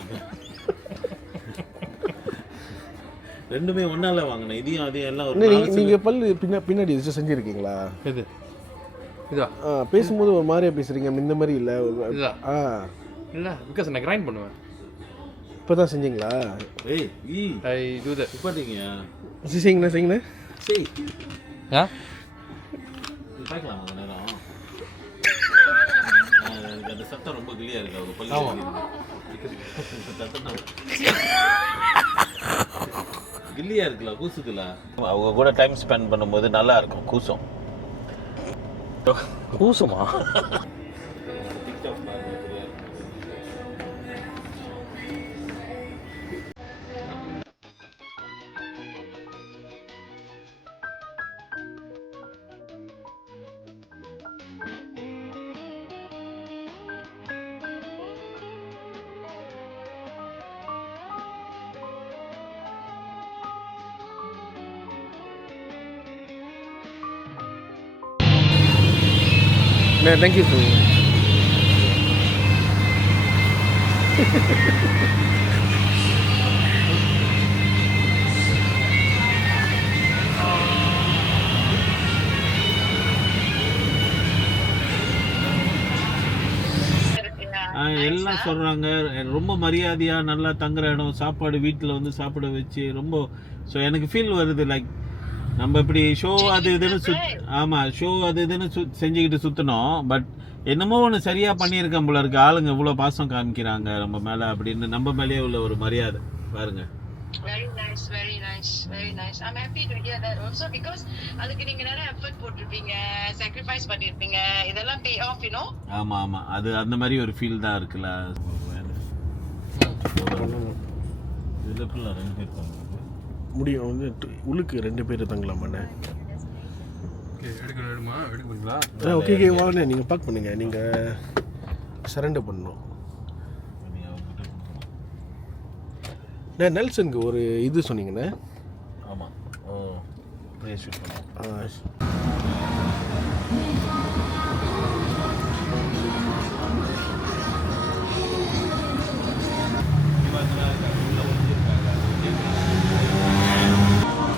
ரெண்டுமே ஒன்றால வாங்கினேன். இதையும் அதையும் எல்லாம் ஒரு நீங்கள் பல்லு பின்னாடி எதாச்சும் செஞ்சுருக்கீங்களா? இது இதா பேசும்போது ஒரு மாதிரியா பேசுகிறீங்க. இந்த மாதிரி இல்லை. இதா இல்லை, பிகாஸ் நான் கிரைண்ட் பண்ணுவேன். இப்போ தான் செஞ்சீங்களா? ஐ டூ தட். பார்த்தீங்க செய்யுங்கண்ணே. சரி பார்க்கலாம் அந்த நேரம். எனக்கு அந்த சத்தம் ரொம்ப கிளியாக இருக்கு. அவங்க பள்ளி கில்லியாக இருக்குல்ல, கூசுதுல. அவங்க கூட டைம் ஸ்பெண்ட் பண்ணும்போது நல்லா இருக்கும். கூசுமா? Thank you sir. எல்லாரும் சொல்கிறாங்க ரொம்ப மரியாதையாக நல்லா தங்குற இடம், சாப்பாடு வீட்டில் வந்து சாப்பிட வச்சு ரொம்ப. ஸோ எனக்கு ஃபீல் வருது லைக் நம்ம இப்படி ஷோ அது இதுன்னு ஆமாம் ஷோ அது இதுன்னு செஞ்சுக்கிட்டு சுற்றினோம். பட் என்னமோ ஒன்று சரியாக பண்ணியிருக்கேன் போல இருக்கு. ஆளுங்க இவ்வளோ பாசம் காமிக்கிறாங்க நம்ம மேலே அப்படின்னு, நம்ம மேலேயே உள்ள ஒரு மரியாதை பாருங்க. Very nice, very nice, very nice. I'm happy to hear that also because அதுக்கு நீங்க நிறைய எஃபர்ட் போட்டுருப்பீங்க, sacrifice பண்ணிருப்பீங்க, இதெல்லாம் pay off, you know. ஆமாம் ஆமாம், அது அந்த மாதிரி ஒரு ஃபீல் தான் இருக்குல்ல. இதுக்குள்ள 2 பேர் தங்க முடியும் வந்து உள்ளுக்கு 2 பேர் தங்கலாமாண்ணே? எடுக்கிறீங்களா? ஓகே ஓகே வாங்கண்ணே, நீங்கள் பேக் பண்ணுங்கள், நீங்கள் சரண்டர் பண்ணணும். நெல்சனுக்கு ஒரு இது சொன்னீங்கண்ணே. ஆமாம் ஷூட் பண்ணுவோம்.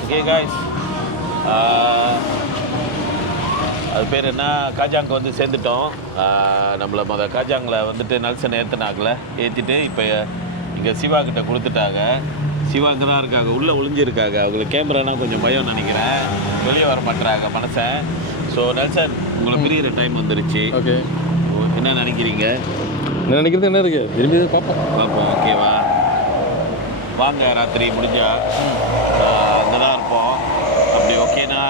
ஓகே காய்ஸ், அது பேர் என்ன, காஜாங்க்கு வந்து சேர்ந்துட்டோம். நம்மளை காஜாங்கில் வந்துட்டு நல்சன் ஏற்றிட்டு இப்போ இங்கே சிவா கிட்ட கொடுத்துட்டாங்க. சிவா இங்கே தான் இருக்காங்க, உள்ளே ஒளிஞ்சிருக்காங்க. அவங்களுக்கு கேமரானா கொஞ்சம் பயம் நினைக்கிறேன், வெளியே வர மாட்டுறாங்க மனசன். ஸோ நல்சன், உங்களை பிரியிற டைம் வந்துருச்சு. ஓகே, என்ன நினைக்கிறீங்க? என்ன நினைக்கிறது என்ன இருக்குது, விரும்பி பார்ப்போம். ஓகேவா, வாங்க ராத்திரி முடிஞ்சா அங்கே தான் இருப்போம். அப்படி ஓகேனா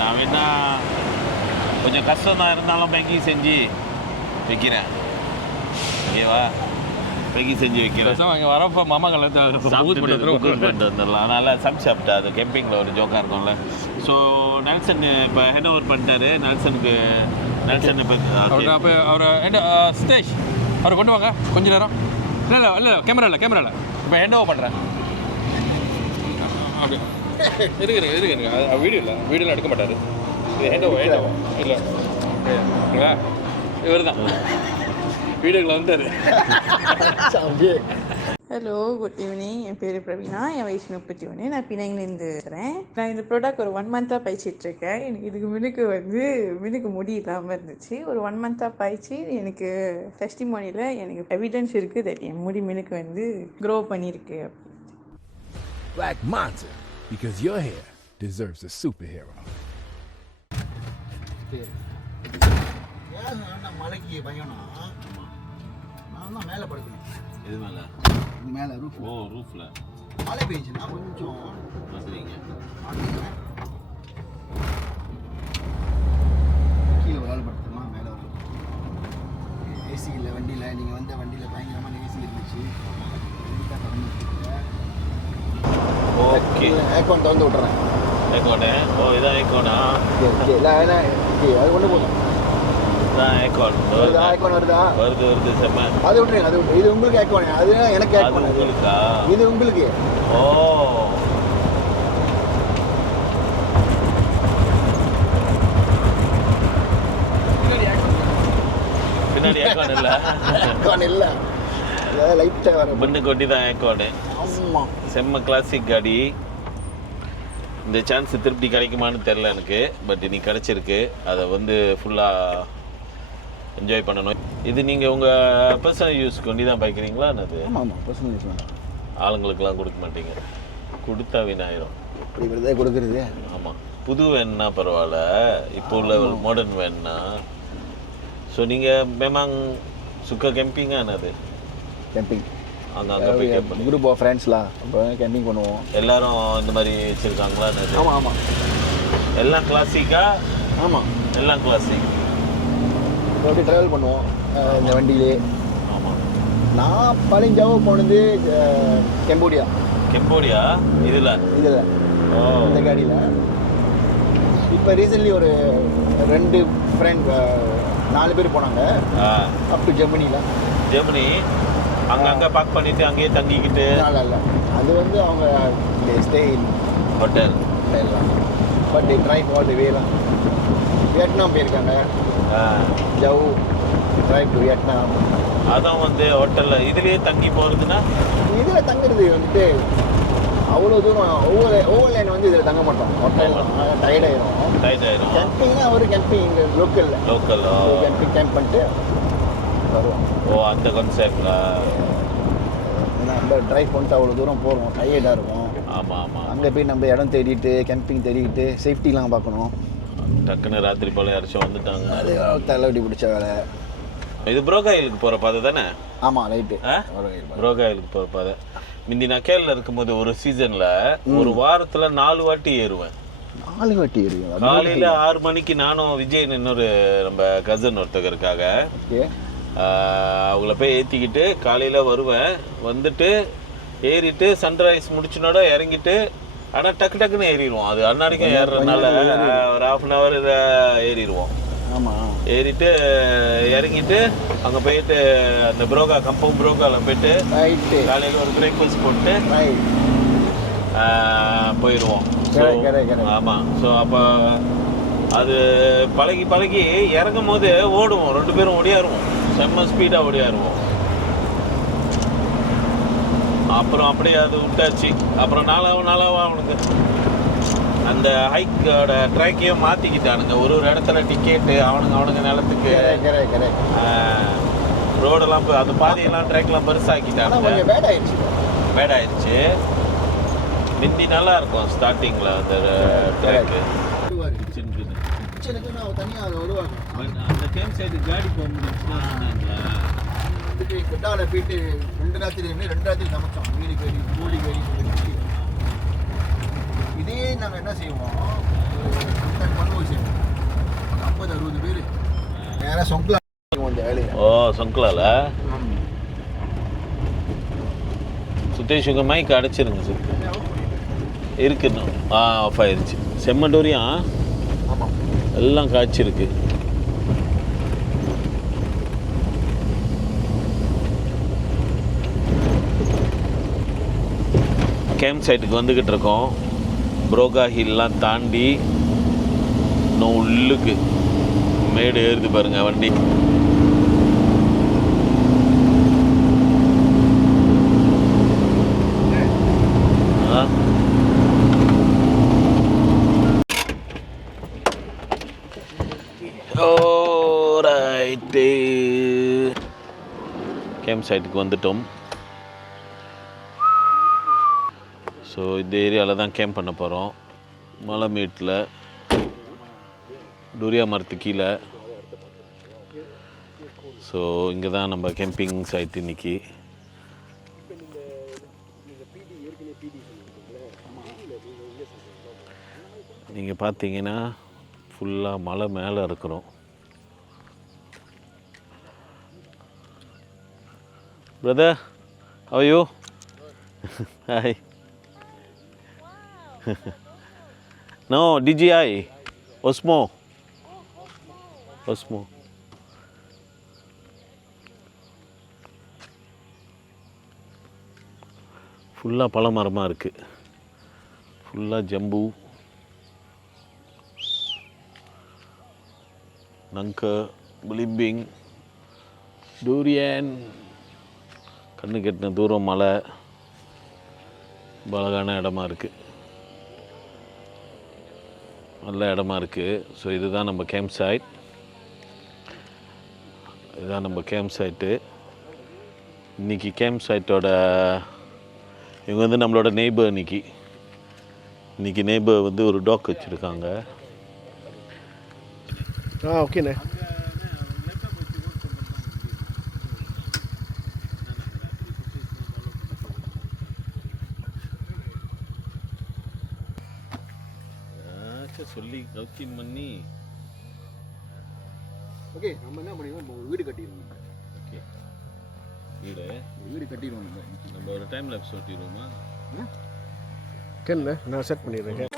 நான் வேணா கொஞ்சம் கஷ்டம் தான் இருந்தாலும் மேகி செஞ்சு வைக்கிறேன். ஓகேவா, மேகி செஞ்சு வைக்கிறேன். அங்கே வரப்போ மாமா பண்ணிட்டு வந்துடலாம். அதனால் சாப்பிட்டா அது கேம்பிங்கில் ஒரு ஜோக்காக இருக்கும்ல. ஸோ நெல்சன் இப்போ ஹேண்ட் ஓவர் பண்ணிட்டாரு. நெல்சன் இப்போ அப்போ அவரை ஸ்டேஷ் அவரை கொண்டு வாங்க கொஞ்ச நேரம். இல்லை கேமரா இல்லை இப்போ ஹேண்ட் ஓவர் பண்ணுறேன். ஓகே, இருக்குங்க வீடியோலாம் எடுக்க மாட்டார். இது ஹேண்ட் ஓவர் இல்லை ஓகேங்களா, இவர் தான் வீடியோவில் வந்தார். Hello, good evening. என் பேர் பிரவீனா, என் வயசு 31. நான் பிணைங்கிலேருந்து இருக்கிறேன். நான் இந்த ப்ராடக்ட் ஒரு 1 மந்த்தாக பயிச்சிட்ருக்கேன். எனக்கு இதுக்கு மினுக்கு முடி இல்லாமல் இருந்துச்சு. ஒரு 1 மந்த்தாக பயிச்சு எனக்கு டெஸ்டிமோனியில் எனக்கு எவிடன்ஸ் இருக்குது தட் என் முடி மினுக்கு வந்து க்ரோ பண்ணியிருக்கு. Black Manta, because your hair deserves a superhero. மலைக்கு பயணம் நான் தான் மேலே படுக்கணும். இது மேலே ரூஃப். ஓ, ரூஃபில் மழை பெஞ்சுன்னா கொஞ்சம் வந்துடுங்க. கீழே ஒரு ஆள் படுத்துமா, மேலே ஒரு ஏசி இல்லை வண்டியில். நீங்கள் வந்த வண்டியில் பயங்கரமான ஏசி இருந்துச்சு. ஓகே, ஏக்கோன் திறந்து விட்றேன். ஏக்கோனு? ஓ, இதான் ஏக்கோனா? ஓகே இல்லை அது ஒன்று போதும். ஏக்கோன் வருதா? வருது செம்ம. அது விட்டுருங்க, அது விட்டு. இது உங்களுக்கு ஏக்கோனே, அது எனக்கு ஏக்கோன். உங்களுக்கா? இது உங்களுக்கு. ஓ, பின்னாடி ஏக்கோன் இல்லை? ஏக்கோன் இல்லை, லைட்டாக வர பெண்ணு கொட்டி தான் ஏக்கோனு. ஆமாம், செம்ம கிளாசிக் காடி. இந்த சான்ஸ் திருப்பி கிடைக்குமான்னு தெரில எனக்கு, பட் இன்னைக்கு கிடச்சிருக்கு. அதை வந்து ஃபுல்லாக என்ஜாய் பண்ணணும். இது நீங்கள் உங்கள் பர்சனல் யூஸ்க்கு ஒண்டி தான் பாய்க்கிறீங்களா? என்னது? ஆமாம், பர்சனல் யூஸ் தான். ஆளுங்களுக்கெல்லாம் கொடுக்க மாட்டீங்க? கொடுத்தா வீணாயிரும். இப்படி விருதே கொடுக்குறது. ஆமாம், புது வேன்னா பரவாயில்ல, இப்போ உள்ள மாடர்ன் வேன்னா. ஸோ நீங்கள் மேமாங் சுக்கா கேம்பிங்கா? என்னது கேம்பிங்? அங்கே போய் கேட்போம். குரூப் ஆஃப் ஃப்ரெண்ட்ஸ்லாம் அப்போ கேம்பிங் பண்ணுவோம். எல்லாரும் இந்த மாதிரி வச்சுருக்காங்களா? என்னது? ஆமாம். எல்லாம் கிளாசிக்கா? ஆமாம், எல்லாம் கிளாசிக். அப்படி ட்ராவல் பண்ணுவோம் இந்த வண்டியிலே. ஆமாம், நான் பழஞ்சாவோ போனது கம்போடியா. இதில் இந்த காடியில். இப்போ ரீசன்ட்லி ஒரு 2 ஃப்ரெண்ட் 4 பேர் போனாங்க அப் டு ஜெர்மனி. அங்கே பார்க் பண்ணிவிட்டு அங்கேயே தங்கிக்கிட்டு. இல்லை, அது வந்து அவங்க stay in hotel. But drive all the வேலாம். வியட்நாம் போயிருக்காங்க. ஜவு ட்ரைவ் டு வியட்நாம். அதான் வந்து ஹோட்டலில் இதுலேயே தங்கி போகிறதுனா, இதில் தங்குறது வந்துட்டு அவ்வளோ தூரம் ஒவ்வொரு லைன் வந்து இதில் தங்க மாட்டோம். ஹோட்டல் டயர்டாயிரும். கேம்பிங்னா ஒரு கேம்பிங் இங்கே லோக்கல் கேம்ப் பண்ணிட்டு வருவோம். ஓ அந்த கான்செப்ட்ல ஏன்னா நம்ம ட்ரைவ் பண்ணிட்டு அவ்வளோ தூரம் போகிறோம், டயர்டாக இருக்கும். ஆமாம் ஆமாம். அங்கே போய் நம்ம இடம் தேடிட்டு கேம்பிங் தேடிக்கிட்டு சேஃப்டிலாம் பார்க்கணும். டக்குன்னு ராத்திரி போல் யாராச்சும் வந்துட்டாங்க, அது தலைவடி பிடிச்ச வேலை. இது புரோகாயிலுக்கு போகிற பாதை தானே? ஆமாம் ரைட்டு. புரோகாயிலுக்கு போகிற பாதை. முந்தி நான் கேரளா இருக்கும்போது ஒரு சீசனில் ஒரு வாரத்தில் 4 வாட்டி ஏறுவேன். 4 வாட்டி ஏறுவேன். காலையில் 6 மணிக்கு நானும் விஜயன் இன்னொரு நம்ம கசன் ஒருத்தருக்காக அவங்கள போய் ஏற்றிக்கிட்டு காலையில் வருவேன். வந்துட்டு ஏறிட்டு சன்ரைஸ் முடிச்சுனோட இறங்கிட்டு, ஆனால் டக்கு டக்குன்னு ஏறிடுவோம். அது அன்னாடிக்கும் ஏறுறதுனால ஒரு 1/2 hour ஏறிடுவோம். ஆமாம். ஏறிட்டு இறங்கிட்டு அங்கே போயிட்டு அந்த புரோகாவில் போயிட்டு காலையில் ஒரு பிரேக்ஃபாஸ்ட் போட்டு போயிடுவோம். ஆமாம். ஸோ அப்போ அது பழகி பழகி இறங்கும் போது ஓடுவோம், 2 பேரும் ஓடியாருவோம், செம்ம ஸ்பீடாக ஓடியாருவோம். அப்புறம் அப்படியே அது விட்டாச்சு. அப்புறம் நாளாக அவனுக்கு அந்த ஹைக்கோட ட்ராக்கையும் மாற்றிக்கிட்டானுங்க. ஒரு இடத்துல டிக்கெட்டு அவனுங்க நிலத்துக்கு ரோடெல்லாம் அந்த பாதையெல்லாம் ட்ராக்லாம் பெருசாக்கிட்டானுங்க. பேட் ஆயிடுச்சு. முந்தி நல்லா இருக்கும் ஸ்டார்டிங்கில் அந்த ட்ராக்கு. அந்த கேம் சைடு காடி போக முடியும்னா குட்டாவில் போயிட்டு 2 ராத்திரி சமைச்சோம். வீடு கறி கூலி கறி. இதே நாங்கள் என்ன செய்வோம், பண்ணுவோம் சார் 50-60 பேர் நேராக சொங்கலா கொஞ்சம் வேலையை. ஓ சொங்கலால சுத்தேஷ் உங்கள் மைக் அடைச்சிருங்க சார். இருக்குன்னு ஆஃப் ஆயிடுச்சு. செம்மண்டோரியா எல்லாம் காய்ச்சிருக்கு. கேம்ப் சைட்டுக்கு வந்துக்கிட்டு இருக்கோம். புரோகா ஹில்லாம் தாண்டி இன்னும் உள்ளுக்கு மேடு ஏறுது பாருங்க வண்டி. ரைட்டு கேம்ப் சைட்டுக்கு வந்துட்டோம். ஸோ இந்த ஏரியாவில் தான் கேம்ப் பண்ண போகிறோம். மலை மீட்டில் டூரியா மரத்து கீழே. ஸோ இங்கே தான் நம்ம கேம்பிங் சைட் இன்னைக்கு. நீங்கள் பார்த்தீங்கன்னா ஃபுல்லாக மலை மேலே இருக்கிறோம். Brother how are you? Hi. No, DJI Osmo. ஃபுல்லாக பழ மரமாக இருக்குது. ஃபுல்லாக ஜம்பு, நங்க, பிலிம்பிங், டூரியன். கண்ணு கெட்டின தூரம் மலை. அழகான இடமா இருக்குது, நல்ல இடமா இருக்குது. ஸோ இதுதான் நம்ம கேம்ப் சைட். இதுதான் நம்ம கேம்ப் சைட்டு. இன்றைக்கி கேம்ப் சைட்டோட இவங்க வந்து நம்மளோட நெய்பர். இன்றைக்கி நெய்பர் வந்து ஒரு டாக் வச்சுருக்காங்க. ஓகேண்ணே. சொல்லி கவுச்சின் பண்ணி ஓகே நம்ம என்ன பண்ணிடுவோம், நம்ம ஒரு வீடு கட்டிடுவோம். ஓகே வீடு கட்டிடுவோம். நம்ம ஒரு டைம் லேப்ஸ் ஓட்டிடுவோமா? ஓகேண்ணே, நான் செட் பண்ணிடுறேன்.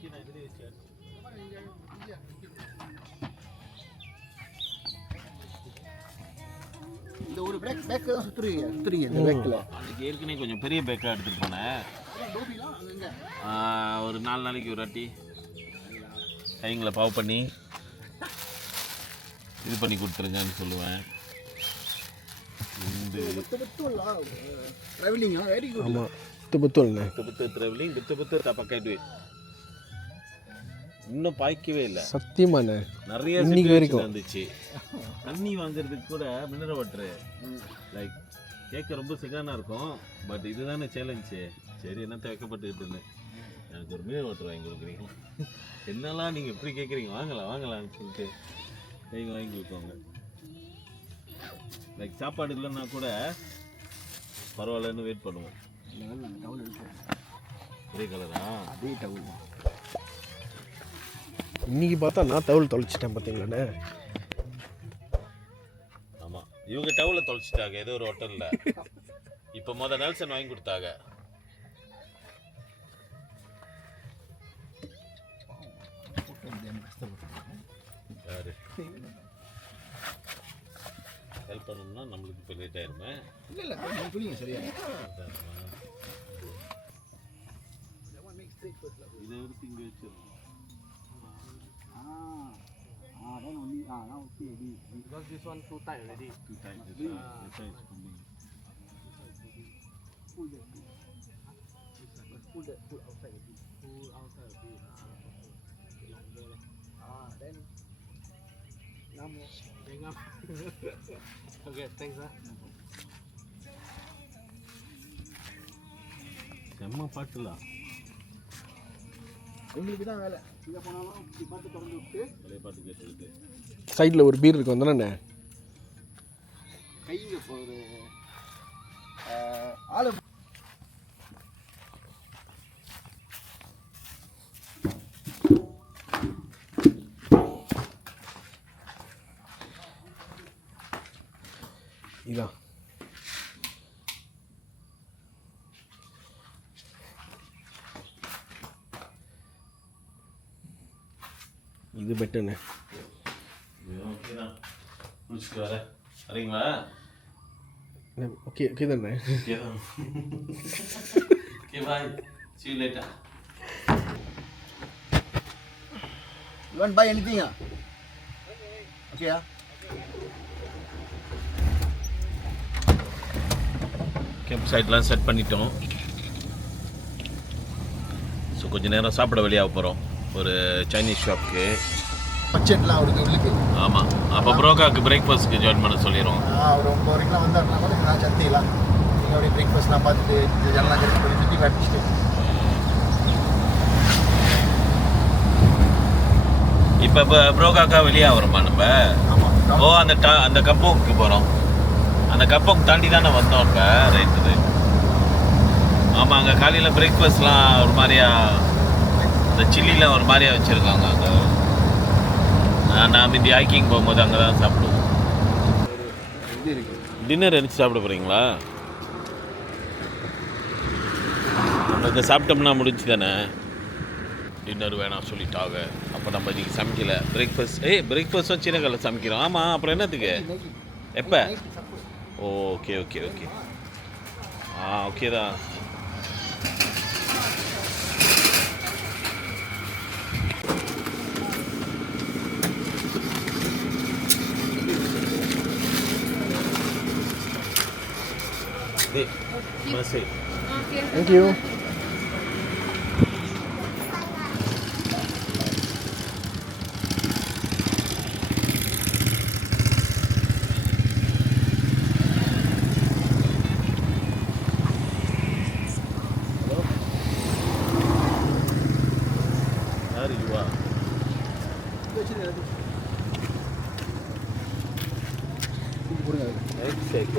இந்த ஒரு பேக் தான் சுத்துறீங்க இந்த பேக்கில். அதுக்கு ஏற்கனவே கொஞ்சம் பெரிய பேக்காக எடுத்துகிட்டு போனேன். ஒரு 4 நாளைக்கு ஒரு வாட்டி கைங்களை பாவ் பண்ணி இது பண்ணி கொடுத்துருங்கன்னு சொல்லுவேன். ட்ராவலிங்கா வெரி குட். ஆமாம், betul travelling betul tak pakai duit. இன்னும் பாய்க்கவே இல்லை சத்தியமான நிறைய இன்னைக்கு வரைக்கும் வந்துச்சு. தண்ணி வாங்குறதுக்கு கூட மினரல் வாட்டரு லைக் கேட்க ரொம்ப சிகானா இருக்கும். பட் இதுதானே சேலஞ்சு. சரி என்னத்தை வைக்கப்பட்டுக்கிட்டு இருந்தேன். எனக்கு ஒரு மினரல் வாட்டர் வாங்கி கொடுக்குறீங்க. என்னெல்லாம் நீங்கள் எப்படி கேட்குறீங்க, வாங்கலாம்னு சொல்லிட்டு வாங்கி கொடுப்பாங்க. லைக் சாப்பாடு இல்லைன்னா கூட பரவாயில்லன்னு வெயிட் பண்ணுவோம். ஒரே கலரா அதே டவுல். இன்னைக்கு பார்த்தா நான் தவுள் தொலைச்சிட்டேன் பார்த்தீங்களாண்ணே. ஆமாம், இவங்க டவுலை தொலைச்சிட்டாங்க ஏதோ ஒரு ஹோட்டலில். இப்போ நெல்சன் வாங்கி கொடுத்தாங்க. யாரு ஹெல்ப் பண்ணணும்னா நம்மளுக்கு இப்போ லேட் ஆயிருமே. இல்லை புரியுங்க சரியா. இதை எடுத்து இங்கே வச்சிருக்கோம். Then only now okay because this one too tight already. Too tight. Pull outside a bit. Pull outside a bit. Longer lah. Then now more. Bring up. Okay, thanks செம்ம பாட்டுலாம் உங்களுக்கு தான் வேலை. இங்கே போனாலும் பாட்டு திறந்து விட்டு பழைய பாட்டு கேட்டுக்கிட்டு சைடில் ஒரு பீர் இருக்கும் தானே. கைங்க ஒரு ஆளு இதான் இது பெட்டர்ண்ணே. ஓகே தான், முடிச்சுட்டு வரேன். வரீங்களா? ஓகே தானே. ஓகே தான். Okay bye, see you later. You want buy anything? Okay. Camp சைட்லாம் செட் பண்ணிட்டோம். ஸோ கொஞ்சம் நேரம் சாப்பிட வெளியாக போகிறோம் ஒரு சைனீஸ் ஷாப்புக்கு. பட்ஜெட்லாம் அவருக்கு உள்ளுக்கு. ஆமாம், அப்போ ப்ரோக்காவுக்கு பிரேக்ஃபாஸ்ட்டுக்கு ஜாயின் பண்ண சொல்லிடுவோம். ஒரு 9 வரைக்கும் வந்தாருன்னா கூட நான் சந்தையெல்லாம் நீங்கள் அப்படியே பிரேக்ஃபாஸ்ட்லாம் பார்த்துட்டு ஜனலாம் கரெக்ட் பண்ணி சுற்றி காட்டிச்சிட்டு. இப்போ ப்ரோக்காக்கா வெளியாக வரோமா நம்ம? ஓ, அந்த கப்போங்க்கு போகிறோம். அந்த கப்போங் தாண்டி தானே வந்தோம் இப்போ. ரைட்டு. ஆமாம், அங்கே காலையில் பிரேக்ஃபாஸ்ட்லாம் ஒரு மாதிரியா இந்த சில்லிலாம் ஒரு மாதிரியா வச்சுருக்காங்க அங்கே. நான் இந்த ஹைக்கிங் போகும்போது அங்கே தான் சாப்பிடுவோம். டின்னர் எடுத்து சாப்பிட போகிறீங்களா? நம்மளுக்கு சாப்பிட்டோம்னா முடிஞ்சு தானே. டின்னர் வேணாம் சொல்லிட்டாங்க. அப்போ நம்ம இன்றைக்கி சமைக்கல. பிரேக்ஃபாஸ்ட்டும் சின்ன காலையில் சமைக்கிறோம். ஆமாம், அப்புறம் என்னத்துக்கு? எப்போ? ஓகே. ஓகே தான். Thank you.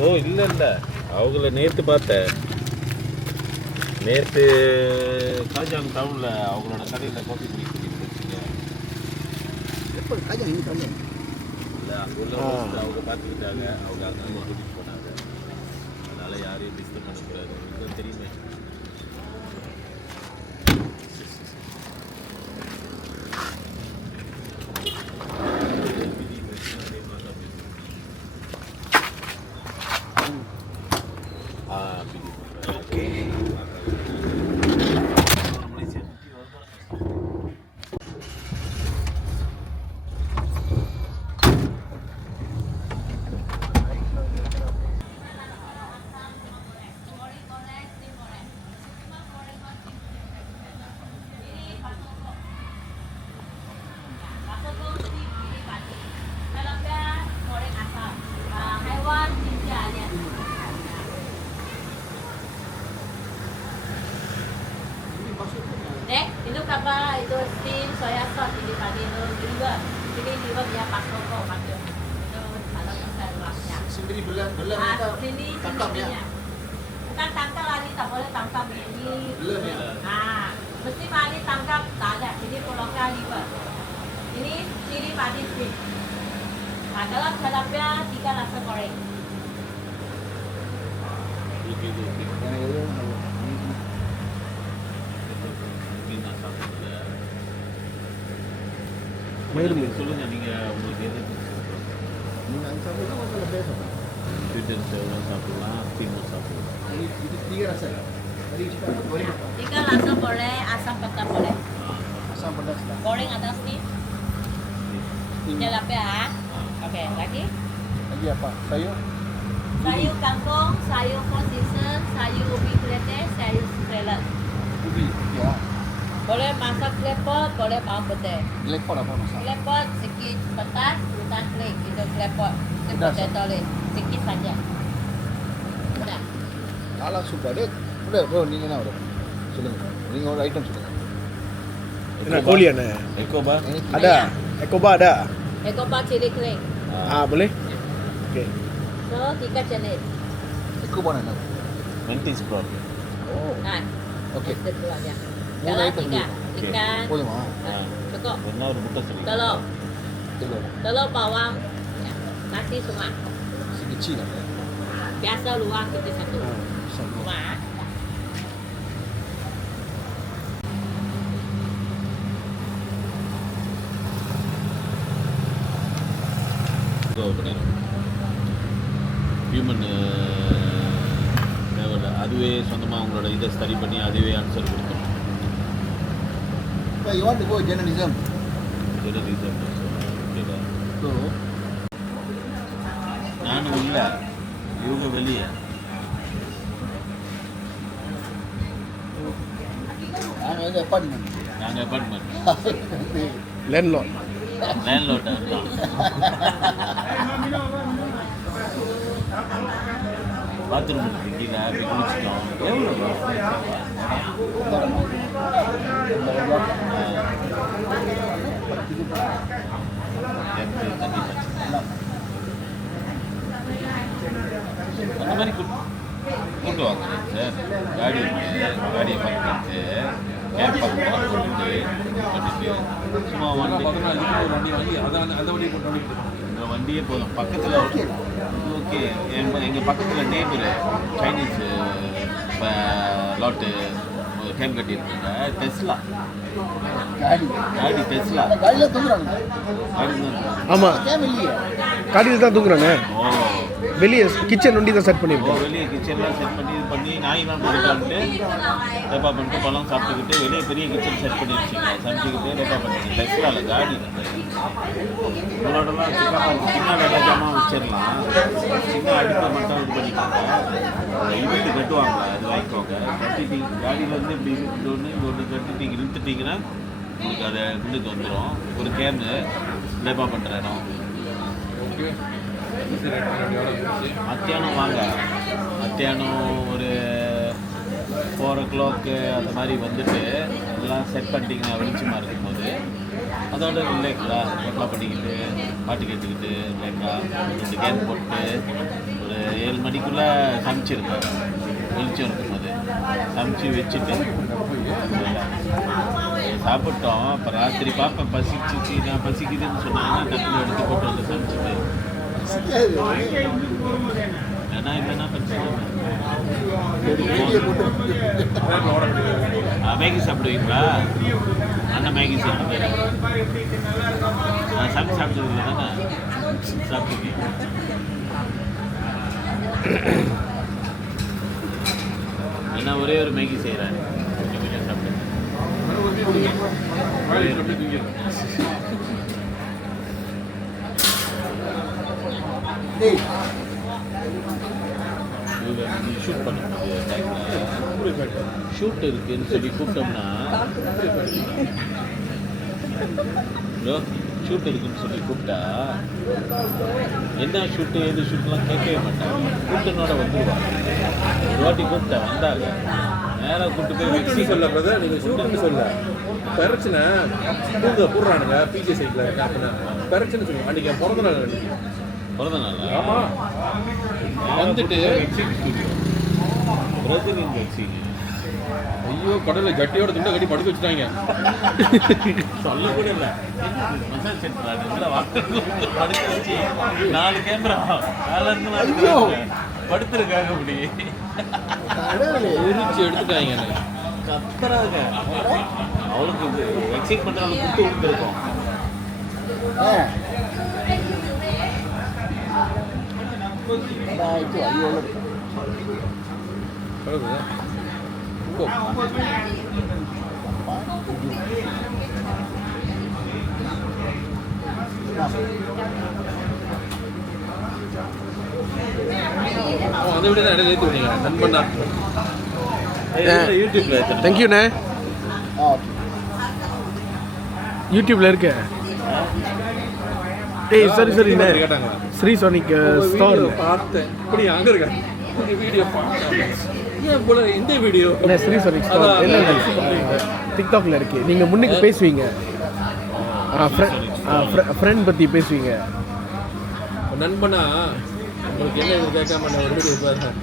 ஓ இல்லை அவங்கள நேற்று பார்த்தேன். நேற்று காஜாங் டவுனில் அவங்களோட கடையில் காஃபி குடிக்கிட்டு வச்சுங்க. எப்போ காஜாங் எங்கே தரல? இல்லை, அங்கே உள்ள அவங்க பார்த்துக்கிட்டாங்க. அவங்க அங்கே கூட்டிகிட்டு போனாங்க. அதனால் யாரையும் டிஸ்டர்ப் பண்ணக்கூடாது. உங்களுக்கு தெரியுமே. Next, itu kapal itu steam soya sauce ini tadi itu liver. Ini liver dia pasok kok macam. Itu kalau kita luasnya. Sendiri belah Sini sininya. Bukan tangkap lagi tak boleh tangkap ini. Belah mesti padi tangkap tak ada. Ini pulokan liver. Ini ciri padi steam. Nah, kalau tilapia 3 rasa goreng. சொல்லுங்க நீங்க உங்களுக்கு எது நீங்கள் அங்கே சாப்பிடலாம் அதில் பேசலாம் sweet and serve சாப்பிடலாம் ஸ்டீமும் சாப்பிடலாம் இது 3 rasa tadi cakap goreng 3 rasa boleh, asam pedas boleh. asam pedas tak Goreng atau steam? Tilapia. Okey, lagi? lagi apa sayur Sayur kangkung, sayur four season, sayur ubi gledek, sayur salad. ubi ya Boleh masak klepot, boleh bawang putih. lepot apa masak Klepot sikit pedas, hutan klik. Itu klepot. Pedas, Potato leh. Sikit saja. Sudah. kalau sudah deh udah bro நீங்கள் என்ன வரும் சொல்லுங்கள் நீங்கள் ஒரு item சொல்லுங்கள் என்ன கோழி அண்ணே எக்கோபா ada ekoba ada Ekobak cili kering. boleh okey So, 3 jenis. ekoba என்ன மென்டிஸ் ப்ரான் Nah, okey itu aja. Mau Kalau ikan 3. Okey. Ikan. போதுமா Cukup. என்ன ஒரு முட்டை சொல்லி Telur. telur Telur bawang. Ya. Nasi semua. si kecil lah ya Biasa luar kita satu. satu Semua. Human தேவையில்லை அதுவே சொந்தமாக அவங்களோட இதை ஸ்டடி பண்ணி அதுவே ஆன்சர் கொடுத்துரும் but you want to go journalism so நானும் இல்லை இவங்க வெளியே நாங்கள் வந்து அப்பார்ட்மெண்ட் நாங்கள் அப்பார்ட்மெண்ட் landlord லேண்ட்லோட் தான் பாத்ரூம் இருக்கு கீழே அப்படி குளிச்சிட்டோம் அந்த மாதிரி கூட்டு வாங்க சார் காடியை பார்க் பண்ணிட்டு கேப் பார்க் பண்ணிட்டு சும்மா வண்டி வண்டி வாங்கி அந்த வண்டியை போட்டு ஓடிட்டு இந்த வண்டியே போதும் பக்கத்தில் ஓகே எங்கள் பக்கத்தில் நேபரு சைனீஸ் லாட்டு கேம் கட்டியிருக்காங்க டெஸ்லா காடி டெஸ்லா காடியில் தூங்குறாங்க காடி தான் ஆமாம் கேம் இல்லையே காடியில் தான் தூங்குறானே ஓ வெளியே கிச்சன் ஒண்டி தான் செட் ஓ பண்ணியிருக்கோம் வெளியே கிச்சன்லாம் செட் பண்ணி இது பண்ணி நாய்லாம் போட்டுட்டு டேப்பா பண்ணிட்டு பழம் சாப்பிட்டுக்கிட்டு வெளியே பெரிய கிச்சன் செட் பண்ணி வச்சுங்க சமைச்சிக்கிட்டு டேப்பா பண்ணிங்க டெஸ்லாவில் காடி உங்களோடலாம் சின்ன வேலை ஜாமான் வச்சிடலாம் சின்ன அடுப்பை மட்டும் இது பண்ணிக்கோங்க இழுத்து கட்டுவாங்க அது வாங்கிக்கோங்க கட்டிட்டீங்க காடியிலேருந்து இப்படி இது ஒன்று கட்டிட்டீங்க இழுத்துட்டிங்கன்னா உங்களுக்கு அதை உள்ளுக்கு வந்துடும் ஒரு கேமு டேப்பா பண்ணுற இடம் மத்தியானம் வாங்க மத்தியானம் ஒரு 4 o'clock அந்த மாதிரி வந்துட்டு எல்லாம் செட் பண்ணிட்டீங்கன்னா வெளிச்சமாக இருக்கும்போது அதோட இல்லைங்களா டேப்பா பண்ணிக்கிட்டு பாட்டு கேட்டுக்கிட்டு இல்லைங்களா 2 கேம் போட்டு ஒரு 7 மணிக்குள்ளே சமைச்சிருக்கேன் வெளிச்சம் இருக்கும்போது சமைச்சு வச்சுட்டு சாப்பிட்டோம் இப்போ ராத்திரி பார்ப்பேன் பசிச்சு நான் பசிக்குதுன்னு சொன்னாங்கன்னா டக்குனு எடுத்து போட்டு வந்து சமைச்சிட்டு ஏன்னா இல்லைன்னா பிரச்சனை மேகி சாப்பிடுவீங்களா அண்ணன் மேகி சாப்பிட்டு நான் சாப்பிட்டது இல்லை தானே சாப்பிட்டுருக்கீங்க ஏன்னா ஒரே ஒரு மேகி செய்கிறேன் கொஞ்சம் சாப்பிட்டு ஷூட் பண்ணும்போது ஷூட் இருக்குன்னு சொல்லி கூப்பிட்டோம்னா ஹலோ ஷூட் இருக்குன்னு சொல்லி கூப்பிட்டா என்ன ஷூட்டு எது ஷூட்லாம் கேட்கவே மாட்டாங்க கூப்பிட்டனோட வந்துடுவாங்க ஒரு வாட்டி கூப்பிட்டேன் வந்தாங்க நேராக கூட்டு போய் ஷூட்டுன்னு சொல்ல பிரதர், நீங்கள் ஷூட்டுன்னு சொல்ல. பெரச்சனை பூங்க போடுறானுங்க பிஜே சைட்டில் அப்படின்னா பெரச்சனை சொல்லுங்க. அன்றைக்கி என் பிறந்த நாள் அன்றைக்கி. பிறந்த நாள்? ஆமாம். வந்துட்டு பிரதரின் வெக்ஸிங். ஐயோ கடலில் ஜட்டியோட துண்டை கட்டி படுக்க வச்சுட்டாங்க. சொல்ல கூட இல்லை. மசாஜ் சென்டர் படுக்க வச்சு 4 கேமரா மேலே இருந்து படுத்துருக்காங்க. அப்படி உரிச்சு எடுத்துட்டாங்க. கத்துறாங்க. அவளுக்கு வெக்ஸிங் பண்ணுறாங்க. குத்து விட்டுருக்கோம். அந்த வீடு தான் இடையில ஏற்றி விட்டீங்க நண்பண்ணா. யூடியூப்ல தேங்க்யூண்ணே. யூடியூப்ல இருக்க. ஏய் சரி சரிண்ணே. கேட்டாங்க ஸ்ரீ சோனிக் ஸ்டோர் பார்த்தேன். இப்படி அங்கே இருக்கேன் வீடியோ பார்த்தேன். ஏன் போல இந்த வீடியோ ஸ்ரீ சோனிக் ஸ்டோர் இல்லை டிக்டாக்ல இருக்கு. நீங்க முன்னுக்கு பேசுவீங்க, ஃப்ரெண்ட் பத்தி பேசுவீங்க. நண்பனா உங்களுக்கு என்ன இது கேட்காம நான் ஒரு வீடியோ பார்த்தேன்.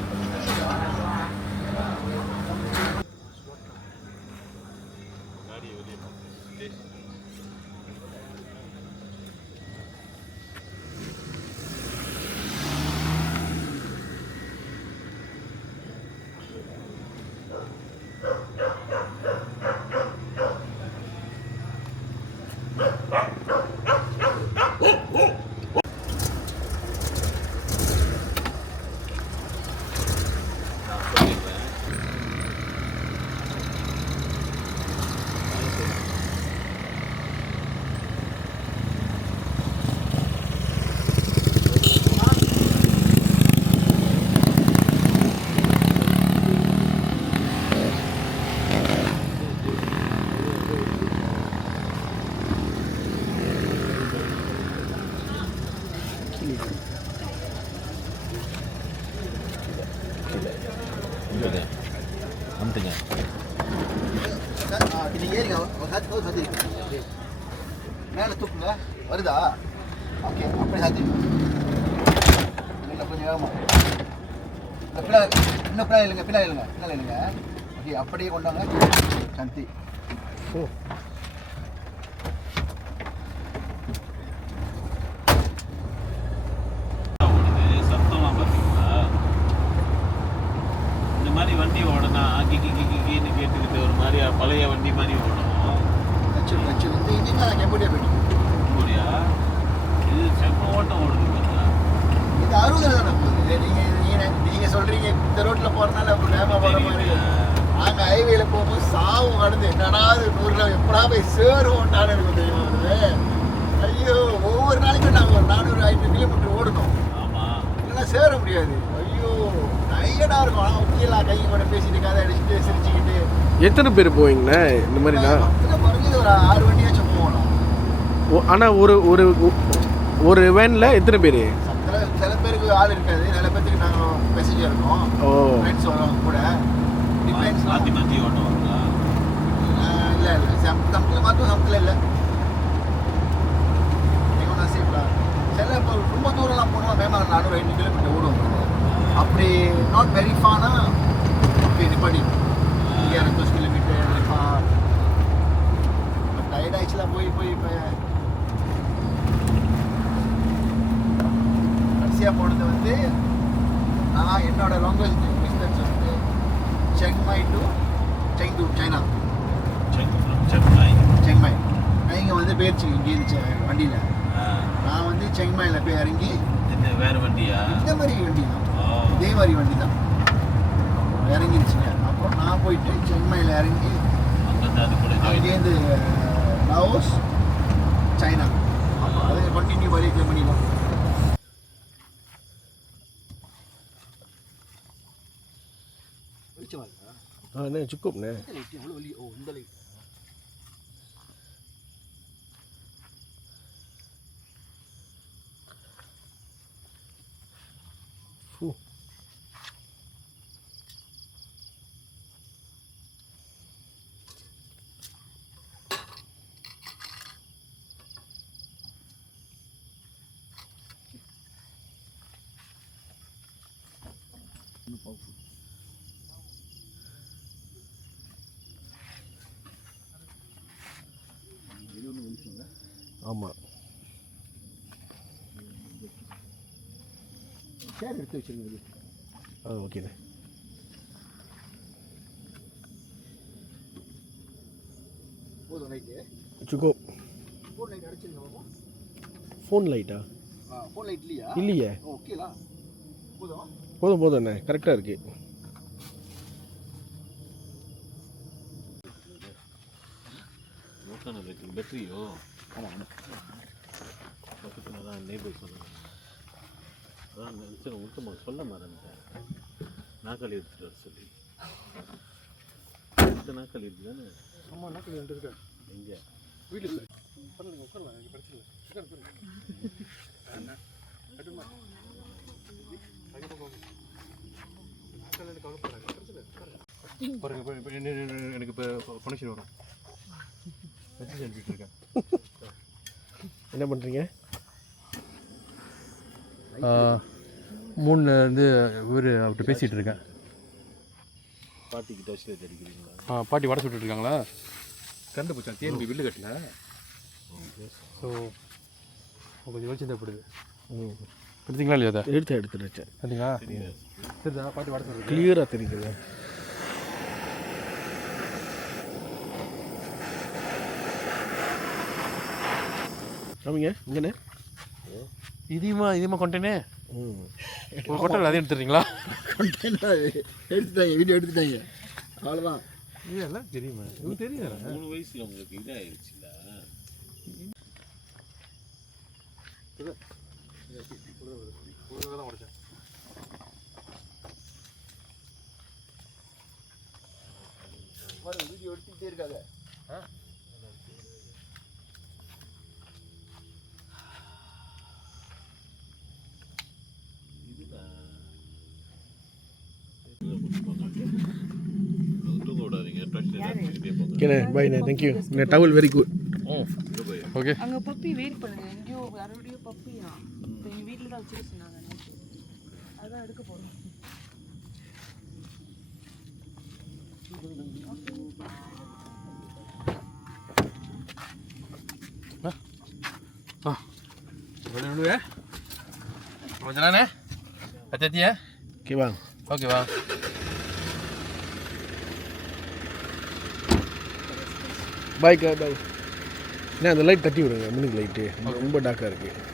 மேலே தூக்குங்க. வருதா? ஓகே அப்படியே சாத்தி கொஞ்சம் வேகமாக இன்னும் பின்னாடி இல்லைங்க பின்னாடி இல்லைங்க. ஓகே அப்படியே கொண்டாங்க. சாந்தி சத்தமாக பார்த்தீங்களா? இந்த மாதிரி வண்டி ஓடனா கிக்கின்னு கேட்டுக்கிட்டு ஒரு மாதிரி பழைய வண்டி மாதிரி ஓடணும். இந்த இன்ஜின் தான் கெம்போடியா போயிட்டு அப்படியா? இது செம்ம ஓட்டம் ஓடுது பார்த்தா. இது 60 தானே போகுது. நீங்கள் சொல்கிறீங்க இந்த ரோட்டில் போகிறதுனால அப்படி வேகமாக போகிற மாதிரி. நாங்கள் ஹைவேல போகும்போது சாவும் கடந்து என்னடா 100 எப்படா போய் சேருவோம்டான்னு எனக்கு தெரியுமா வருது. ஐயோ ஒவ்வொரு நாளைக்கும் நாங்கள் ஒரு 400-500 கிலோமீட்டர் ஓடணும். ஆமாம், இல்லைன்னா சேர முடியாது. ஐயோ டயர்டாக இருக்கும். ஆனால் கீழே கை கூட பேசிட்டு கதை அடிச்சுட்டு சிரிச்சுக்கிட்டு. எத்தனை பேர் போவீங்கண்ணே இந்த மாதிரினா? குறைஞ்சது ஒரு 6 வண்டியாச்சும் போகணும். ஆனால் ஒரு வேனில் எத்தனை பேர்? சில பேருக்கு ஆள் இருக்காது. சில பேருக்கு நாங்கள் மெசேஜாக இருக்கோம். ஃப்ரெண்ட்ஸ் வருவாங்க கூட. டிஃபென்ஸ் மாற்றி ஓட்டம் இல்லை சமத்தில் மாற்றும் சமத்தில் இல்லை. நீங்கள் நான் சேஃப்டா சில இப்போ ரொம்ப தூரம்லாம் போனோம். மேலே 400-500 கிலோமீட்டர் ஓடுவோம். அப்படி நாட் வெரி ஃபானா அப்படி நிப்பாடி 200 கிலோமீட்டர் டயர்ட் ஆயிடுச்சுலாம் போய் இப்போ கடைசியாக போனது வந்து நான் என்னோட லாங்குவேஜ் டிஸ்டன்ஸ் வந்து செங்மாய் டு செங்டு சைனா. செங்மாய் இங்கே வந்து போயிடுச்சு. இங்கே வண்டியில் நான் வந்து செங்மாயில் போய் இறங்கி. வேறு வண்டியா? இந்த மாதிரி வண்டி தான், இதே மாதிரி வண்டி தான் இறங்கிருச்சுங்க. அப்புறம் நான் போயிட்டு சென்னையில் இறங்கி அங்கேருந்து லாவோஸ் சைனா அது கண்டினியூ வரைய பண்ணிடலாம். சுக்குப்ண்ணே எவ்வளோ வலி. ஓ இந்த லைட் ஆமாம் சேர் எடுத்து வச்சுருங்க. ஓகேண்ணே. போதும் லைட்டு வச்சுக்கோ. ஃபோன் லைட் அடிச்சிருங்க. ஃபோன் லைட்டா? ஃபோன் லைட் இல்லையா? இல்லையே. ஓகேலா போதும் போதும் போதும் அண்ணே, கரெக்டாக இருக்குது. பேட்டரியோ? ஆமாம் பக்கத்தில் தான் நேபர் சொன்னாங்க. அதான் நினச்சேன் உங்களுக்கு சொல்ல மறந்துட்டேன். நாக்காளி எடுத்துகிட்டு வர சொல்லி. நாக்காளி இருக்குது தானே? ஆமாம் நாக்காளி ரெண்டு இருக்கா? எங்கே? வீட்டில் பண்ணல உட்காரலாம், எனக்கு பிரச்சனை பாருங்க. எனக்கு இப்போ கனெக்ஷன் வரும். மெசேஜ் அனுப்பிட்டு இருக்கேன். என்ன பண்ணுறீங்க? 3 வந்து இவர் அவர்கிட்ட பேசிகிட்டு இருக்கேன். பாட்டிக்கு டச்சில் அடிக்கிறீங்களா? பாட்டி வடை சுட்டுட்டு இருக்காங்களா? கரண்ட் போச்சா? டிஎன்பி பில்லு கட்டல. ஸோ கொஞ்சம் யோசிச்சு தேவைப்படுது. எடுத்தீங்களா இல்லையா? அதை எடுத்துட்டேன். பார்த்தீங்களா? சரிதா பாட்டி வடை சுட்டு கிளியராக தெரியுது. ஆமாங்க இங்கண்ணே இதையுமா கொண்டேனே ஒரு கொட்டை அதையும் எடுத்துறீங்களா? எடுத்துட்டாங்க, வீடியோ எடுத்துட்டாங்க, அவ்வளோதான். இதெல்லாம் தெரியுமா? உங்களுக்கு தெரியும். 3 வயசுல உங்களுக்கு இதாகிடுச்சுல. வீடியோ எடுத்துக்கிட்டே இருக்காங்க. ஓகேண்ணே, பாய்ண்ணே, thank you. Towel very good. Okay. அங்கே பப்பி வெயிட் பண்ணுங்க. எங்கேயோ யாரோடையோ பப்பியா இப்போ எங்கள் வீட்டில் தான் வச்சுக்க சொன்னாங்க. அதான் எடுக்க போகிறோம். விடுவே கொஞ்ச நானே அத்தியா. ஓகேவா? ஓகேவா? பாய்க்கா பாய். என்ன அந்த லைட் தட்டி விடுங்க, முன்னுக்கு லைட்டு ரொம்ப டார்க்காக இருக்குது.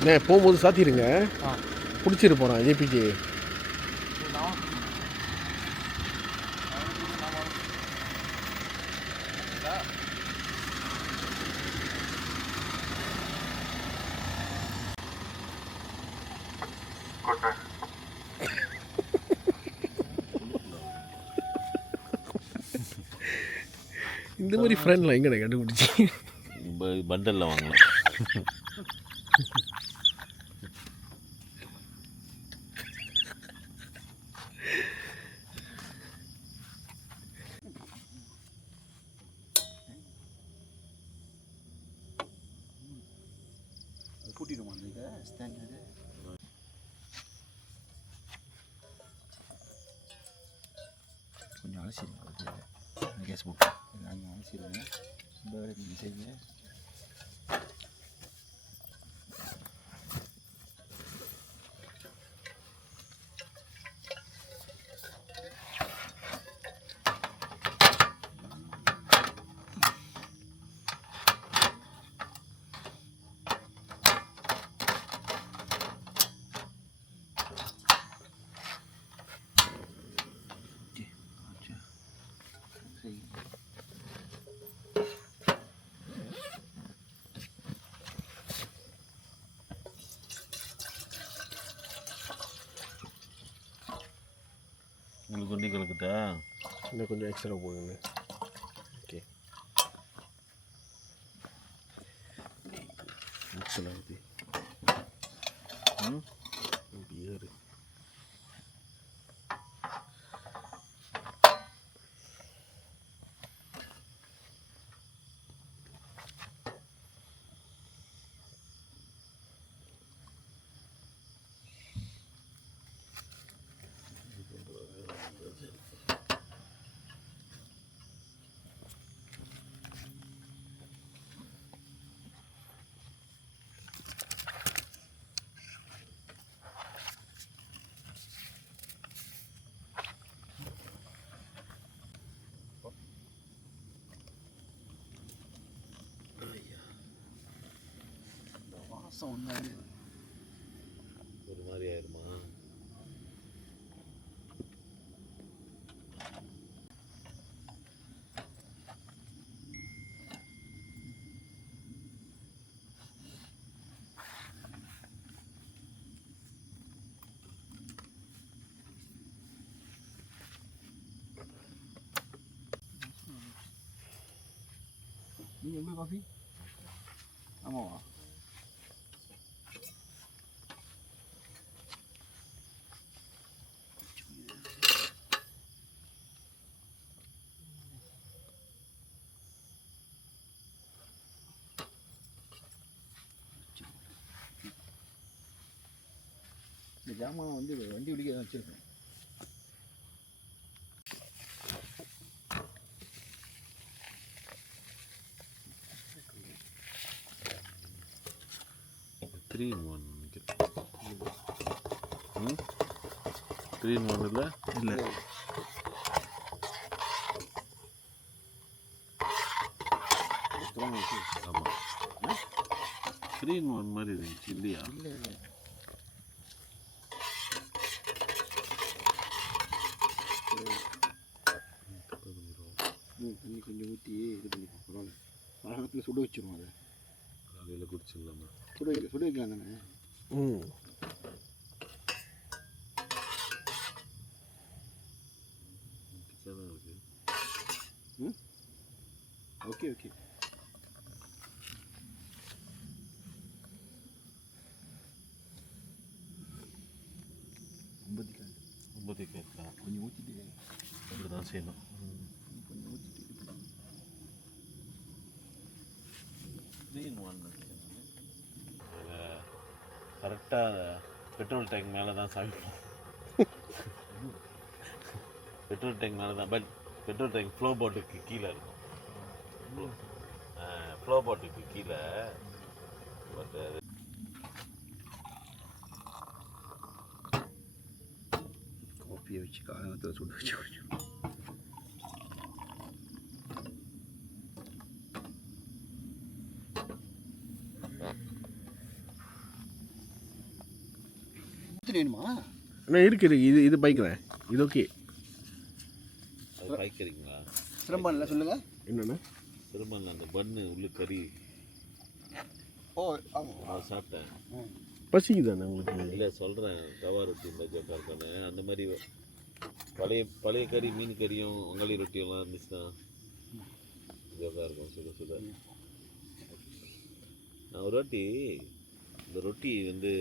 அண்ணே போகும்போது சாத்திடுங்க, பிடிச்சிட்டு போகிறான் ஜேபிஜே. இந்த மாதிரி ஃப்ரெண்ட்லாம் எங்கே கண்டுபிடிச்சி? பண்டலில் வாங்கலாம். கூட்டிடுமா இதை ஸ்டாண்ட்? கொஞ்சம் அலசிடுங்க கேஸ் போட்டு நாங்கள் அலசிடுங்க. இந்த வேலை நீங்கள் செய்யுங்க. உங்களுக்கு கொண்டு கலக்கிட்டா இன்னும் கொஞ்சம் எக்ஸ்ட்ரா போடுங்க. ஓகே எக்ஸ்ட்ரா பியர் வாசம் ஒன்றாரு ஒரு மாதிரி ஆயிருமா? நீங்கள் எப்படி காஃபி? ஆமாவா? இந்த ஜாமான் வந்து வண்டி பிடிக்க தான் வச்சுருக்கேன். த்ரீ இன் ஒன் நினைக்கிறேன். 3 in 1 இல்லை? இல்லை ஆமாம் 3 in 1 மாதிரி இருந்துச்சு இல்லையா? இல்லை இல்லை தண்ணி கொஞ்சம் ஊற்றி இது பண்ணிப்போம். பரவாயில்ல, வாகனத்தில் சுட வச்சிருவோம். அதை காலையில் குடிச்சிடலாமா? சுட வைக்கலாம் தானே? ம் தான் இருக்கு. ம் ஓகே ஓகே. ஐம்பது கேட்கலாம். கொஞ்சம் ஊற்றிட்டு அப்படி தான் செய்யணும். கொஞ்சம் ஊற்றிட்டு 3 in 1 கரெக்டாக பெட்ரோல் டேங்க் மேலே தான் சாப்பிடுவோம். பெட்ரோல் டேங்க் மேலே தான். பட் பெட்ரோல் டேங்க் ஃப்ளோ போட்டுக்கு கீழே இருக்கும். ஃப்ளோ போட்டுக்கு கீழே. பட் அது காஃபியை வச்சு காலத்தில் சுட வச்சு குடிச்சோம். வேணுமா? அண்ணா இருக்கு இது பைக்கிறேன். இது ஓகே. அது காய்கறிங்களா? சிரமம் இல்லை சொல்லுங்கள். என்னண்ணா? சிரமம் இல்லை, அந்த பண்ணு உள்ளு கறி. ஓ ஆமாம், நான் சாப்பிட்டேன். பசிக்குதாண்ணே உங்களுக்கு? இல்லை சொல்கிறேன், தவா ரொட்டி இந்த ஜோக்கா இருக்கானே அந்த மாதிரி பழைய கறி, மீன் கறியும் வங்காளி ரொட்டியெல்லாம் இருந்துச்சுன்னா ஜோக்கா இருக்கும். சுட சுட நான் ஒரு வாட்டி இந்த ரொட்டி வந்து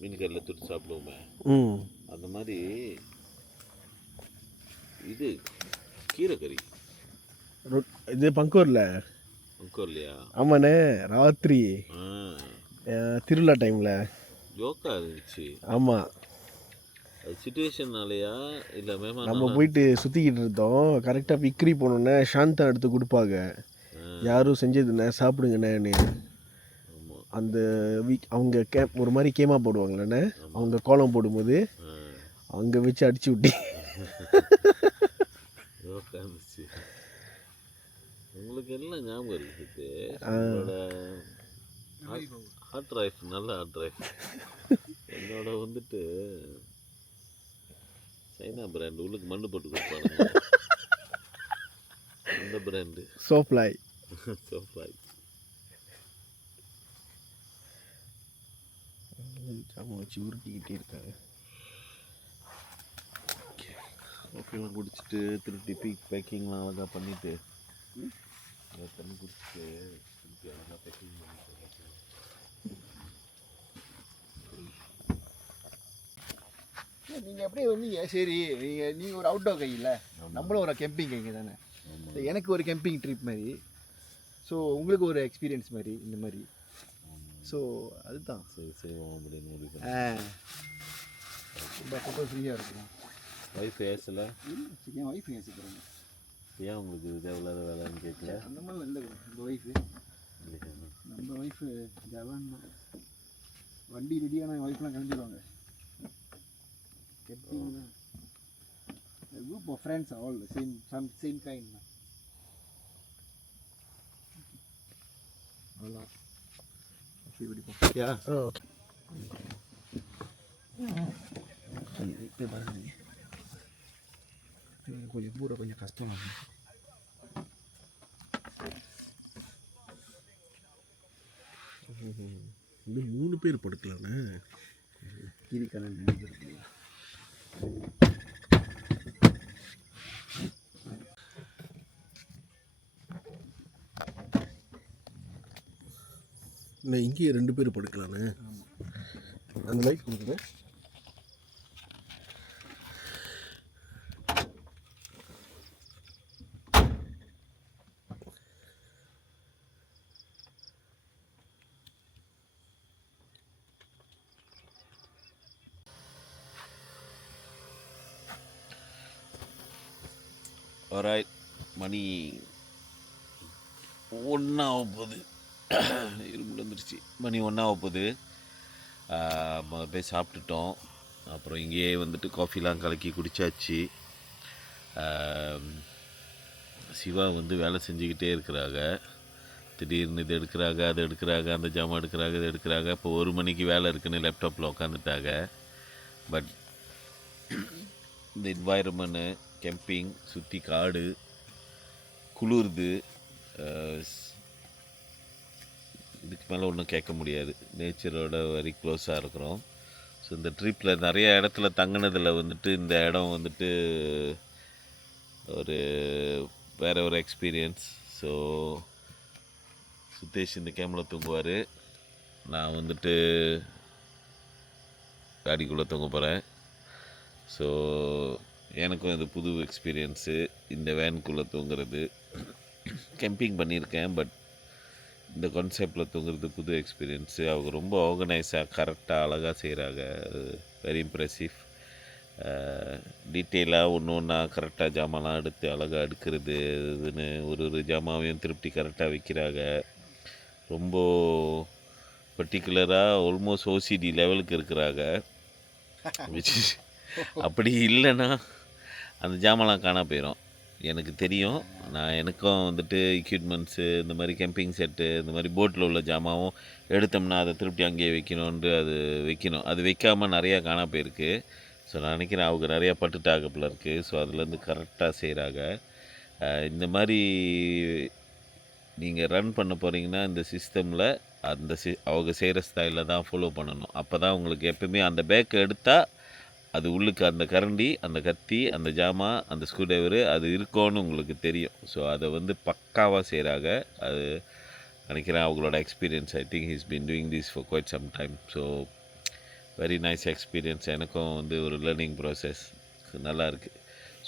மீன் கறியில் தொட்டு சாப்பிடுவோமே, அந்த மாதிரி இது கீரைக்கறி. இது பங்கூரில் பங்கூர் இல்லையா? ஆமாண்ணே. ராத்திரி திருவிழா டைமில் ஜோக்கா இருந்துச்சு. ஆமாம், அது சுச்சுவேஷன்னாலையா இல்லை மேமா? நம்ம போயிட்டு சுற்றிக்கிட்டு இருந்தோம். கரெக்டாக விக்ரி போனோன்னே சாந்தா எடுத்து கொடுப்பாங்க. யாரும் செஞ்சதுண்ணே சாப்பிடுங்கண்ணேன்னு. அந்த அவங்க ஒரு மாதிரி கேமா போடுவாங்களேண்ணே, அவங்க கோலம் போடும்போது அங்கே வச்சு அடிச்சு விட்டி. இருந்துச்சு. உங்களுக்கு எல்லாம் ஞாபகம் இருக்குது. என்னோட ஹாட் ரைஃப், நல்ல ஹாட் ரைஃப். என்னோட வந்துட்டு சைனா பிராண்ட் உள்ளுக்கு மண்ணு போட்டு கொடுப்பாங்க. அந்த பிராண்டு சோப்லாய். சோப்லாய் ஜாமான் வச்சு உருட்டிக்கிட்டே இருக்காங்க. ஓகேலாம் குடிச்சிட்டு திருப்பி பேக்கிங்லாம் அழகாக பண்ணிவிட்டு தண்ணி குடிச்சிட்டு திருப்பி அழகாக பேக்கிங் பண்ணிட்டு நீங்கள் எப்படி வந்தீங்க? சரி, நீங்கள் ஒரு அவுட்டோர் கை இல்லை, நம்மளும் ஒரு கேம்பிங் கைங்க தானே. எனக்கு ஒரு கேம்பிங் ட்ரிப் மாதிரி, ஸோ உங்களுக்கு ஒரு எக்ஸ்பீரியன்ஸ் மாதிரி இந்த மாதிரி. ஸோ அதுதான் செய்வோம் அப்படின்னு ரொம்ப ஃபோட்டோ ஃப்ரீயாக இருக்கும். ஒய்ஃப் ஏசல என் ஒய்ஃப் ஏசிக்கிறாங்க. ஏன் உங்களுக்கு இது தேவையில்லாத வேலைன்னு கேட்கல? அந்த மாதிரிலாம் இல்லை. இந்த ஒய்ஃபு நம்ம ஒய்ஃபு ஜவான் வண்டி ரெடியான என் ஒய்ஃப்லாம் கிளம்பிடுவாங்க. Camping group of friends all same kind தான். அவ்வளோ யா ஓகே. இப்போ பாருங்க, கொஞ்சம் பூரா கொஞ்சம் கஷ்டமாக இருக்கும். இன்னும் 3 பேர் படுக்கலாண்ணே. கிரிக்கணன் இல்லை, இங்கேயே 2 பேர் படுக்கலாண்ணே. அந்த லைட் கொடுக்குது. ஆல்ரைட், மணி 1 ஆக போகுது. இரும்பு வந்துருச்சு. மணி 1 ஆக போகுது. போய் சாப்பிட்டுட்டோம். அப்புறம் இங்கேயே வந்துட்டு காஃபிலாம் கலக்கி குடித்தாச்சு. சிவா வந்து வேலை செஞ்சுக்கிட்டே இருக்கிறாங்க. திடீர்னு இது எடுக்கிறாங்க, அது எடுக்கிறாங்க, அந்த ஜாமான் எடுக்கிறாங்க, இது எடுக்கிறாங்க. இப்போ 1 மணிக்கு வேலை இருக்குன்னு லேப்டாப்பில் உட்காந்துட்டாங்க. பட் இந்த என்வாயர்மெண்ட்டு, கேம்பிங், சுற்றி காடு, குளிருது, இதுக்கு மேலே ஒன்றும் கேட்க முடியாது. நேச்சரோட வெரி க்ளோஸாக இருக்கிறோம். ஸோ இந்த ட்ரிப்பில் நிறைய இடத்துல தங்கினதில் வந்துட்டு இந்த இடம் வந்துட்டு ஒரு வேறு ஒரு எக்ஸ்பீரியன்ஸ். ஸோ சுத்தேஷ் இந்த கேமில் தூங்குவார், நான் வந்துட்டு காடிக்குள்ளே தூங்க போகிறேன். ஸோ எனக்கும் இது புது எக்ஸ்பீரியன்ஸு, இந்த வேனுக்குள்ளே தூங்குறது. கேம்பிங் பண்ணியிருக்கேன், பட் இந்த கான்செப்டில் தூங்குறது புது எக்ஸ்பீரியன்ஸு. அவங்க ரொம்ப ஆர்கனைஸாக கரெக்டாக அழகாக செய்கிறாங்க. Very impressive. டீட்டெயிலாக ஒன்றா கரெக்டாக ஜாமான்லாம் எடுத்து அழகாக எடுக்கிறது, இதுன்னு ஒரு ஜாமாவையும் திருப்தி கரெக்டாக வைக்கிறாங்க. ரொம்ப பர்டிகுலராக ஆல்மோஸ்ட் ஓசிடி லெவலுக்கு இருக்கிறாங்க. அப்படி இல்லைன்னா அந்த ஜாமான்லாம் காணா போயிடும். எனக்கு தெரியும், எனக்கும் வந்துட்டு எக்யூப்மெண்ட்ஸு, இந்த மாதிரி கேம்பிங் செட்டு, இந்த மாதிரி போட்டில் உள்ள ஜாமாவும் எடுத்தோம்னா அதை திருப்பி அங்கேயே வைக்கணுன்ட்டு அது வைக்கணும். அது வைக்காமல் நிறையா காணா போயிருக்கு. ஸோ நான் நினைக்கிறேன் அவங்க நிறையா பட்டுட்டாகப்பில் இருக்குது. ஸோ அதுலேருந்து கரெக்டாக செய்கிறாங்க. இந்த மாதிரி நீங்கள் ரன் பண்ண போகிறீங்கன்னா இந்த சிஸ்டமில் அந்த அவங்க செய்கிற ஸ்டைலில் தான் ஃபாலோ பண்ணணும். அப்போ தான் உங்களுக்கு எப்பவுமே அந்த பேக்கை எடுத்தால் அது உள்ளுக்கு அந்த கரண்டி, அந்த கத்தி, அந்த ஜாமான், அந்த ஸ்க்ரூ டிரைவரு அது இருக்கோன்னு உங்களுக்கு தெரியும். ஸோ அதை வந்து பக்காவாக செய்கிறாங்க. அது நினைக்கிறேன் அவங்களோட experience. I think he's been doing this for quite some time. So very nice experience. எனக்கும் வந்து ஒரு லேர்னிங் ப்ராசஸ் நல்லா இருக்குது.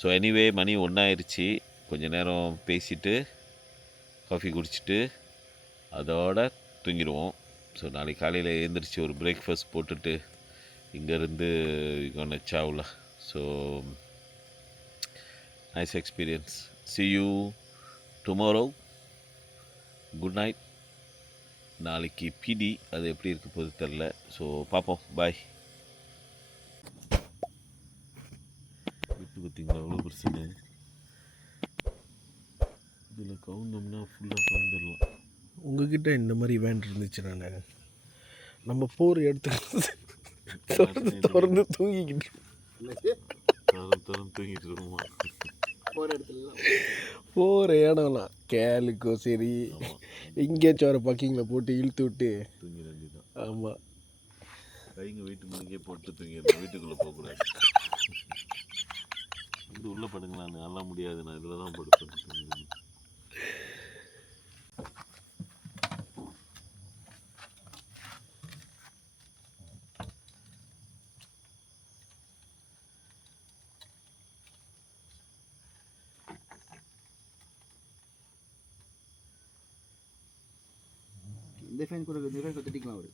ஸோ எனிவே மணி 1 ஆயிடுச்சு. கொஞ்சம் நேரம் பேசிவிட்டு காஃபி குடிச்சிட்டு அதோட தூங்கிடுவோம். ஸோ நாளைக்கு காலையில் எழுந்திரிச்சு ஒரு பிரேக்ஃபாஸ்ட் போட்டுட்டு இங்கேருந்து சாவுல. So nice experience. see you tomorrow. Good night. நாளைக்கு பிடி அது எப்படி இருக்க போது தெரில. ஸோ பார்ப்போம். பாய். விட்டு பார்த்தீங்களா அவ்வளோ பிரச்சனை. இதில் கவுந்தோம்னா ஃபுல்லாக கவுந்துடலாம். உங்ககிட்ட இந்த மாதிரி வேன் இருந்துச்சுண்ணே, நம்ம போகிற இடத்துக்கு திறந்து தூங்கிக்கிட்டு தூங்கிட்டு இருக்கோமா? போகிற இடம்லாம் கேலுக்கோ சரி, எங்கேயாச்சும் வர பக்கிங்கில் போட்டு இழுத்து விட்டு தூங்கிட வேண்டியதான். ஆமாம், கைங்க வீட்டு முன்னாடியே போட்டு தூங்கிடுறேன். வீட்டுக்குள்ளே போகக்கூடாது. இது உள்ளே படுங்களான்னு எல்லாம் முடியாது. நான் இதில் தான் படுப்பேன். ஃபேன் கொடுக்குது இந்த ஃபேன் கொடுத்துட்டிக்கலாம் ஒரு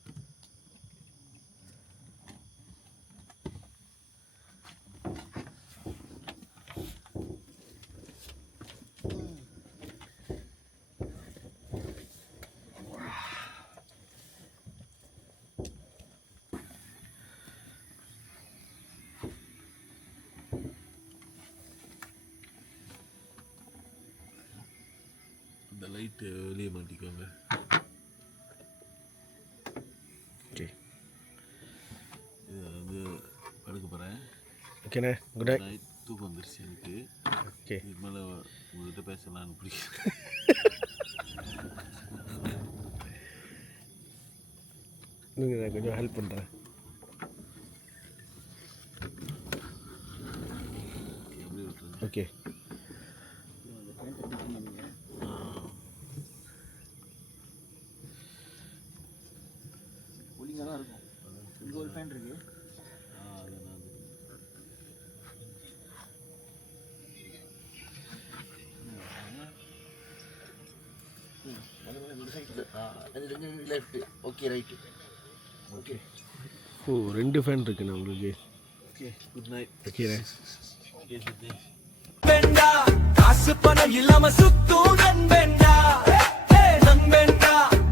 இந்த லைட்டு வெளியே மாட்டிக்கோங்க. ஓகே, இது வந்து படுக்க போகிறேன். ஓகேண்ணே, குட் நைட். நைட் தூக்கம் வந்துருச்சு எனக்கு. ஓகே, இது மேலே உங்கள்கிட்ட பேசலான்னு பிடிக்கும். நீங்கள் நான் கொஞ்சம் ஹெல்ப் பண்ணுறேன். எப்படி விட்டுருங்க? ஓகே, கூலிங்காக தான் இருக்கும். இங்கே ஒரு ஃபேன் இருக்கு. அது நான் லெஃப்ட். Okay, right. ஓகே, ஓ 2 ஃபேன் இருக்குண்ணே உங்களுக்கு. Okay, good night. ஓகேண்ணே. ஓகே சித்தி. காசு பணம் இல்லாம சுத்தும் நண்பேண்டா.